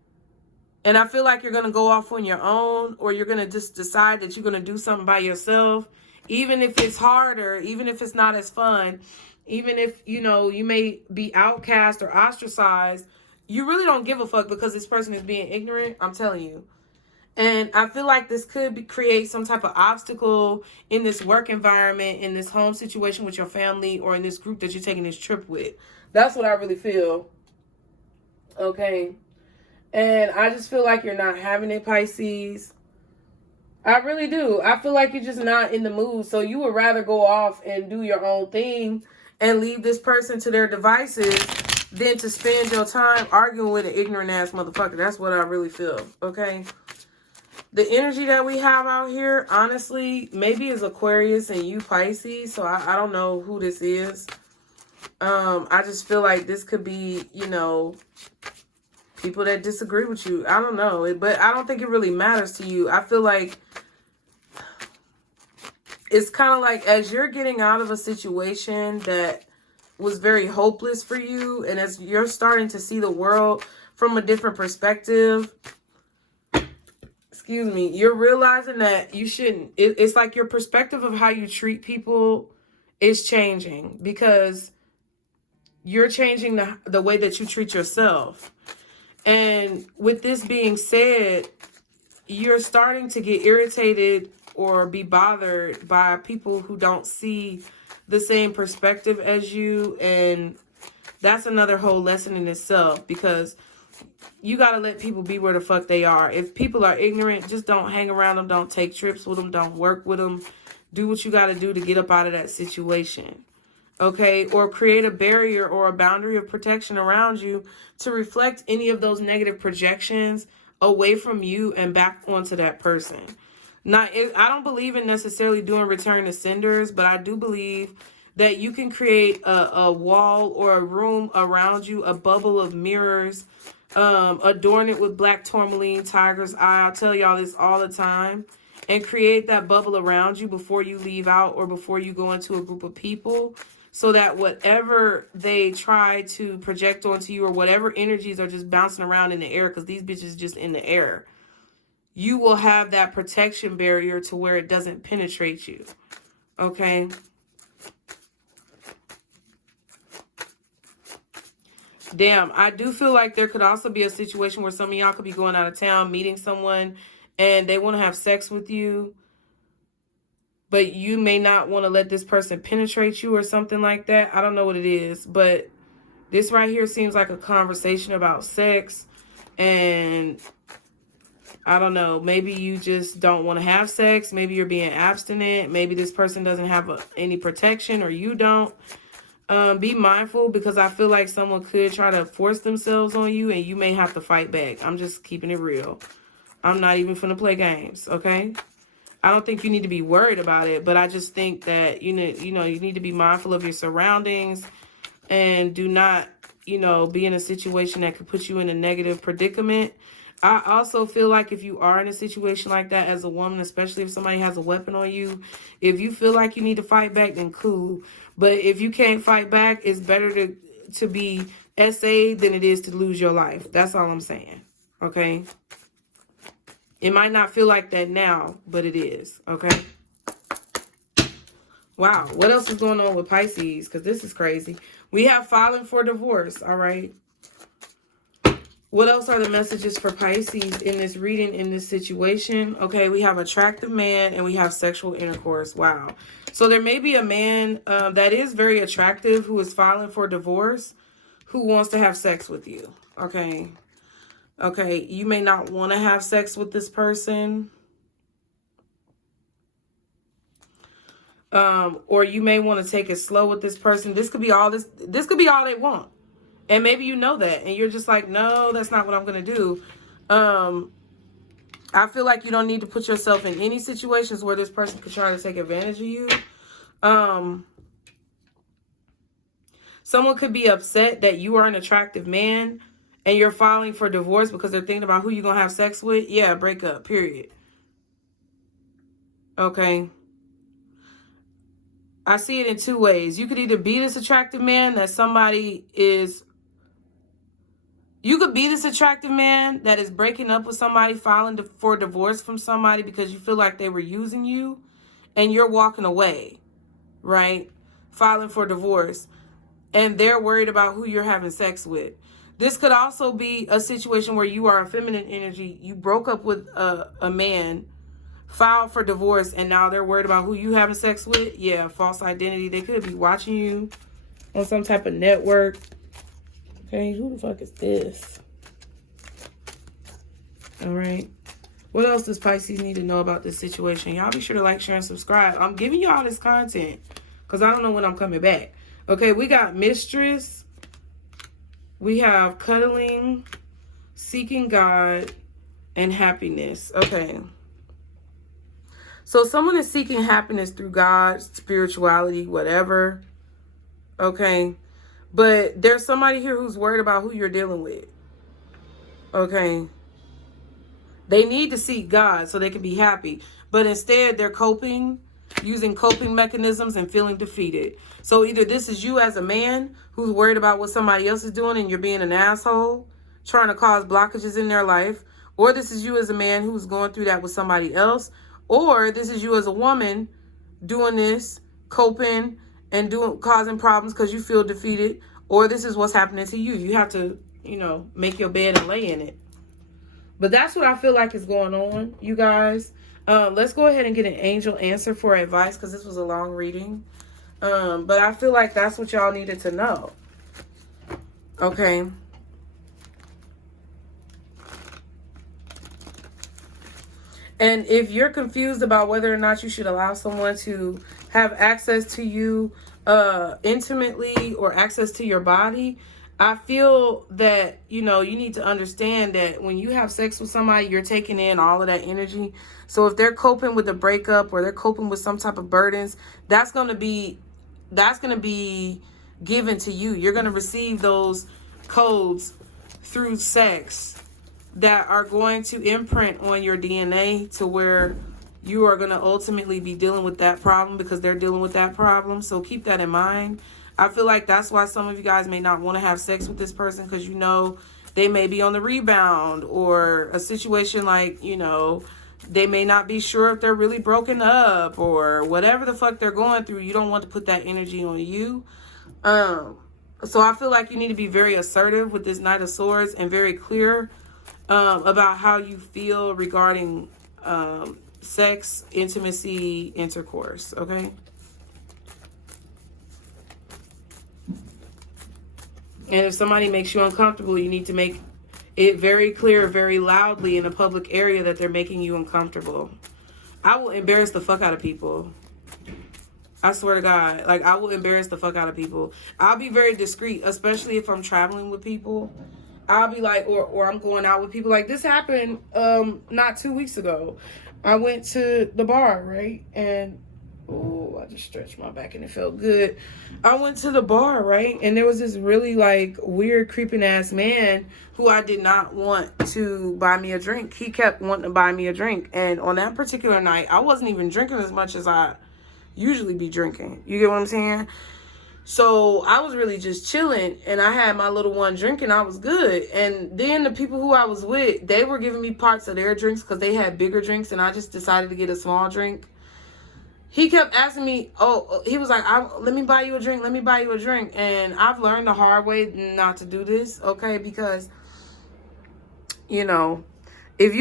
And I feel like you're going to go off on your own or you're going to just decide that you're going to do something by yourself, even if it's harder, even if it's not as fun, even if, you know, you may be outcast or ostracized. You really don't give a fuck because this person is being ignorant. I'm telling you. And I feel like this could create some type of obstacle in this work environment, in this home situation with your family, or in this group that you're taking this trip with. That's what I really feel. Okay. And I just feel like you're not having it, Pisces. I really do. I feel like you're just not in the mood. So you would rather go off and do your own thing and leave this person to their devices than to spend your time arguing with an ignorant ass motherfucker. That's what I really feel. Okay. The energy that we have out here, honestly, maybe is Aquarius and you Pisces. So I don't know who this is. I just feel like this could be, you know, people that disagree with you. I don't know. But I don't think it really matters to you. I feel like it's kind of like as you're getting out of a situation that was very hopeless for you, and as you're starting to see the world from a different perspective, excuse me, you're realizing that you shouldn't. It's like your perspective of how you treat people is changing because you're changing the way that you treat yourself. And with this being said, you're starting to get irritated or be bothered by people who don't see the same perspective as you. And that's another whole lesson in itself, because you got to let people be where the fuck they are. If people are ignorant, just don't hang around them. Don't take trips with them. Don't work with them. Do what you got to do to get up out of that situation. Okay? Or create a barrier or a boundary of protection around you to reflect any of those negative projections away from you and back onto that person. I don't believe in necessarily doing return to senders, but I do believe that you can create a wall or a room around you, a bubble of mirrors, adorn it with black tourmaline, tiger's eye. I'll tell y'all this all the time. And create that bubble around you before you leave out or before you go into a group of people, so that whatever they try to project onto you or whatever energies are just bouncing around in the air, because these bitches just in the air, you will have that protection barrier to where it doesn't penetrate you. Okay? Damn, I do feel like there could also be a situation where some of y'all could be going out of town, meeting someone, and they want to have sex with you, but you may not want to let this person penetrate you or something like that. I don't know what it is, but this right here seems like a conversation about sex, and I don't know, maybe you just don't want to have sex. Maybe you're being abstinent. Maybe this person doesn't have any protection, or you don't. Be mindful, because I feel like someone could try to force themselves on you and you may have to fight back. I'm just keeping it real. I'm not even finna play games, okay? I don't think you need to be worried about it, but I just think that, you need to be mindful of your surroundings and do not, be in a situation that could put you in a negative predicament. I also feel like if you are in a situation like that as a woman, especially if somebody has a weapon on you, if you feel like you need to fight back, then cool. But if you can't fight back, it's better to be SA than it is to lose your life. That's all I'm saying, okay? It might not feel like that now, but it is, okay? Wow, what else is going on with Pisces? Because this is crazy. We have filing for divorce, all right? What else are the messages for Pisces in this reading, in this situation? Okay, we have attractive man and we have sexual intercourse. Wow. So there may be a man that is very attractive who is filing for divorce, who wants to have sex with you. Okay. Okay, you may not want to have sex with this person. Or you may want to take it slow with this person. This could be all this could be all they want. And maybe you know that, and you're just like, no, that's not what I'm going to do. I feel like you don't need to put yourself in any situations where this person could try to take advantage of you. Someone could be upset that you are an attractive man and you're filing for divorce because they're thinking about who you're going to have sex with. Yeah, break up, period. Okay. I see it in two ways. You could either be this attractive man that somebody is... You could be this attractive man that is breaking up with somebody, filing for divorce from somebody because you feel like they were using you and you're walking away, right? Filing for divorce. And they're worried about who you're having sex with. This could also be a situation where you are a feminine energy. You broke up with a man, filed for divorce, and now they're worried about who you having sex with. Yeah, false identity. They could be watching you on some type of network. Okay, who the fuck is this? All right. What else does Pisces need to know about this situation? Y'all be sure to like, share, and subscribe. I'm giving y'all this content because I don't know when I'm coming back. Okay, we got mistress. We have cuddling, seeking God, and happiness. Okay. So someone is seeking happiness through God, spirituality, whatever. Okay. But there's somebody here who's worried about who you're dealing with. Okay. They need to seek God so they can be happy. But instead, they're coping, using coping mechanisms and feeling defeated. So either this is you as a man who's worried about what somebody else is doing and you're being an asshole, trying to cause blockages in their life, or this is you as a man who's going through that with somebody else, or this is you as a woman doing this, coping, and causing problems because you feel defeated, or this is what's happening to you. You have to, make your bed and lay in it. But that's what I feel like is going on, you guys. Let's go ahead and get an angel answer for advice because this was a long reading. But I feel like that's what y'all needed to know. Okay. And if you're confused about whether or not you should allow someone to have access to you intimately or access to your body, I feel that, you need to understand that when you have sex with somebody, you're taking in all of that energy. So if they're coping with a breakup or they're coping with some type of burdens, that's going to be given to you. You're going to receive those codes through sex that are going to imprint on your DNA to where you are going to ultimately be dealing with that problem because they're dealing with that problem. So keep that in mind. I feel like that's why some of you guys may not want to have sex with this person because they may be on the rebound, or a situation like, they may not be sure if they're really broken up or whatever the fuck they're going through. You don't want to put that energy on you. So I feel like you need to be very assertive with this Knight of Swords and very clear about how you feel regarding sex, intimacy, intercourse, okay? And if somebody makes you uncomfortable, you need to make it very clear, very loudly in a public area that they're making you uncomfortable. I will embarrass the fuck out of people. I swear to God. Like, I will embarrass the fuck out of people. I'll be very discreet, especially if I'm traveling with people. I'll be like, or I'm going out with people. Like, this happened not 2 weeks ago. I went to the bar, right? And I just stretched my back and it felt good. I went to the bar, right? And there was this really weird creeping ass man who I did not want to buy me a drink. He kept wanting to buy me a drink. And on that particular night, I wasn't even drinking as much as I usually be drinking. You get what I'm saying? So I was really just chilling, and I had my little one drink, and I was good. And then the people who I was with, they were giving me parts of their drinks because they had bigger drinks, and I just decided to get a small drink. He kept asking me, he was like, let me buy you a drink, let me buy you a drink. And I've learned the hard way not to do this, okay? Because, if you're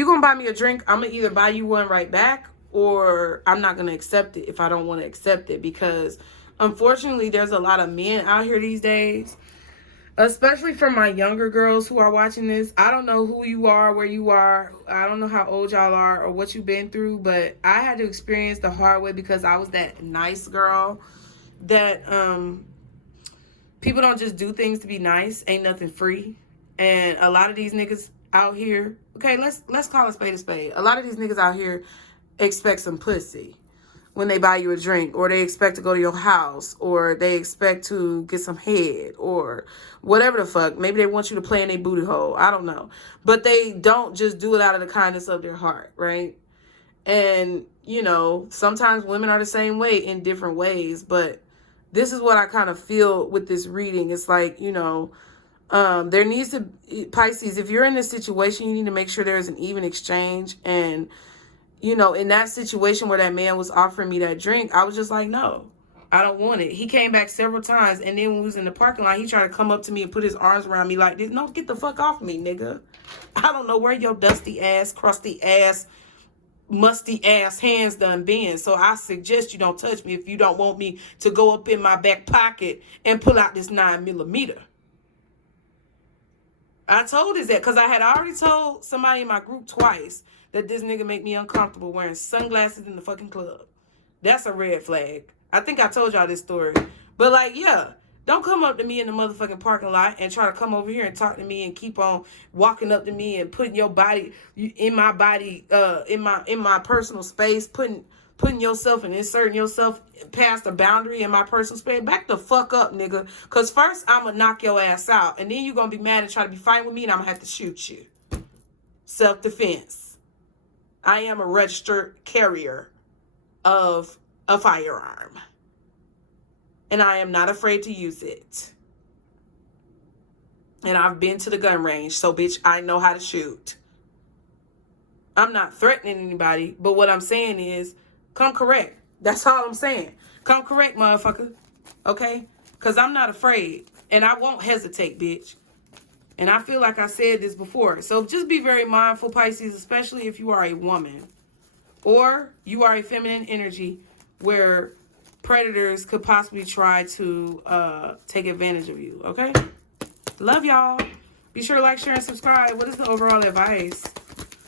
going to buy me a drink, I'm going to either buy you one right back, or I'm not going to accept it if I don't want to accept it. Because, unfortunately, there's a lot of men out here these days, especially for my younger girls who are watching this. I don't know who you are, where you are. I don't know how old y'all are or what you've been through, but I had to experience the hard way because I was that nice girl that people don't just do things to be nice. Ain't nothing free. And a lot of these niggas out here, okay, let's call a spade a spade. A lot of these niggas out here expect some pussy when they buy you a drink, or they expect to go to your house, or they expect to get some head, or whatever the fuck. Maybe they want you to play in their booty hole. I don't know. But they don't just do it out of the kindness of their heart, right? And, sometimes women are the same way in different ways. But this is what I kind of feel with this reading. It's like, there needs to, Pisces, if you're in this situation, you need to make sure there's an even exchange. And in that situation where that man was offering me that drink, I was just like, no, I don't want it. He came back several times, and then when we was in the parking lot, he tried to come up to me and put his arms around me like this. No, get the fuck off me, nigga. I don't know where your dusty ass, crusty ass, musty ass hands done been. So I suggest you don't touch me if you don't want me to go up in my back pocket and pull out this 9mm. I told his that because I had already told somebody in my group twice that this nigga make me uncomfortable wearing sunglasses in the fucking club. That's a red flag. I think I told y'all this story. But don't come up to me in the motherfucking parking lot and try to come over here and talk to me and keep on walking up to me and putting your body in my body, in my personal space, putting yourself and inserting yourself past the boundary in my personal space. Back the fuck up, nigga. Because first, I'm going to knock your ass out. And then you're going to be mad and try to be fighting with me, and I'm going to have to shoot you. self-defense. I am a registered carrier of a firearm. And I am not afraid to use it. And I've been to the gun range, so bitch, I know how to shoot. I'm not threatening anybody, but what I'm saying is, come correct. That's all I'm saying. Come correct, motherfucker. Okay? Because I'm not afraid. And I won't hesitate, bitch. And I feel like I said this before. So just be very mindful, Pisces, especially if you are a woman. Or you are a feminine energy where predators could possibly try to take advantage of you. Okay? Love y'all. Be sure to like, share, and subscribe. What is the overall advice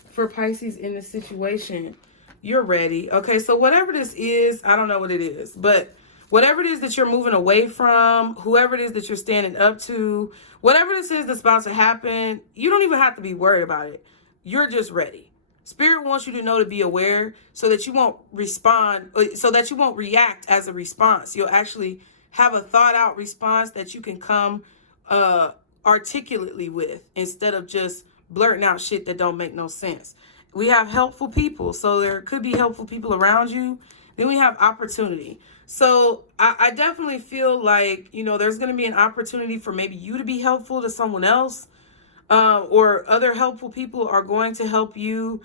for Pisces in this situation? You're ready. Okay, so whatever this is, I don't know what it is. But whatever it is that you're moving away from, whoever it is that you're standing up to, whatever this is that's about to happen, you don't even have to be worried about it. You're just ready. Spirit wants you to know to be aware so that you won't respond, so that you won't react as a response. You'll actually have a thought out response that you can come articulately with instead of just blurting out shit that don't make no sense. We have helpful people, so there could be helpful people around you. Then we have opportunity. So I definitely feel like, you know, there's going to be an opportunity for maybe you to be helpful to someone else, or other helpful people are going to help you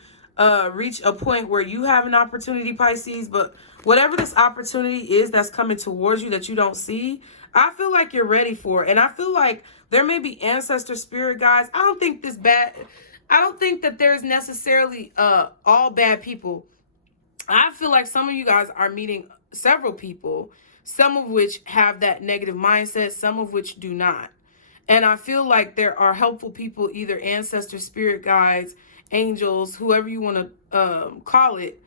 reach a point where you have an opportunity, Pisces. But whatever this opportunity is that's coming towards you that you don't see, I feel like you're ready for it. And I feel like there may be ancestor spirit guides. I don't think that there's necessarily all bad people. I feel like some of you guys are meeting several people, some of which have that negative mindset, some of which do not. And I feel like there are helpful people, either ancestor spirit guides, angels, whoever you want to call it,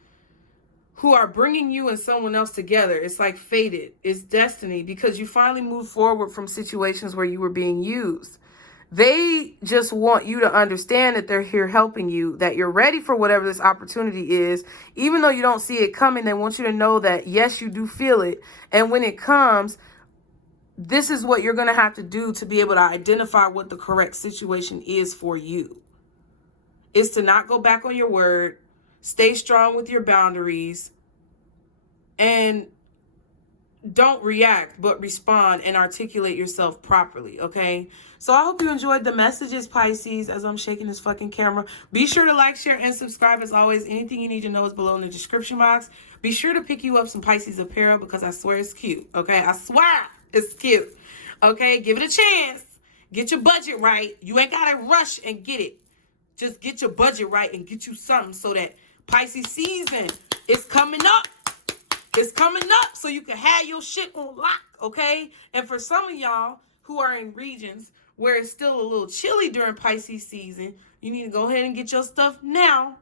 who are bringing you and someone else together. It's like fated. It's destiny, because you finally move forward from situations where you were being used. They just want you to understand that they're here helping you, that you're ready for whatever this opportunity is. Even though you don't see it coming, they want you to know that, yes, you do feel it. And when it comes, this is what you're going to have to do to be able to identify what the correct situation is for you. Is to not go back on your word, stay strong with your boundaries, and don't react, but respond and articulate yourself properly, okay? So I hope you enjoyed the messages, Pisces, as I'm shaking this fucking camera. Be sure to like, share, and subscribe. As always, anything you need to know is below in the description box. Be sure to pick you up some Pisces apparel, because I swear it's cute, okay? I swear it's cute, okay? Give it a chance. Get your budget right. You ain't got to rush and get it. Just get your budget right and get you something so that Pisces season is coming up. It's coming up so you can have your shit on lock, okay? And for some of y'all who are in regions where it's still a little chilly during Pisces season, you need to go ahead and get your stuff now,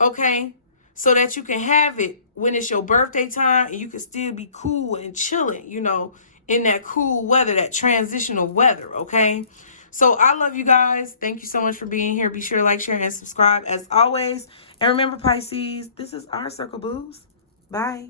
okay? So that you can have it when it's your birthday time and you can still be cool and chilling, you know, in that cool weather, that transitional weather, okay? So I love you guys. Thank you so much for being here. Be sure to like, share, and subscribe as always. And remember, Pisces, this is our circle, booze. Bye.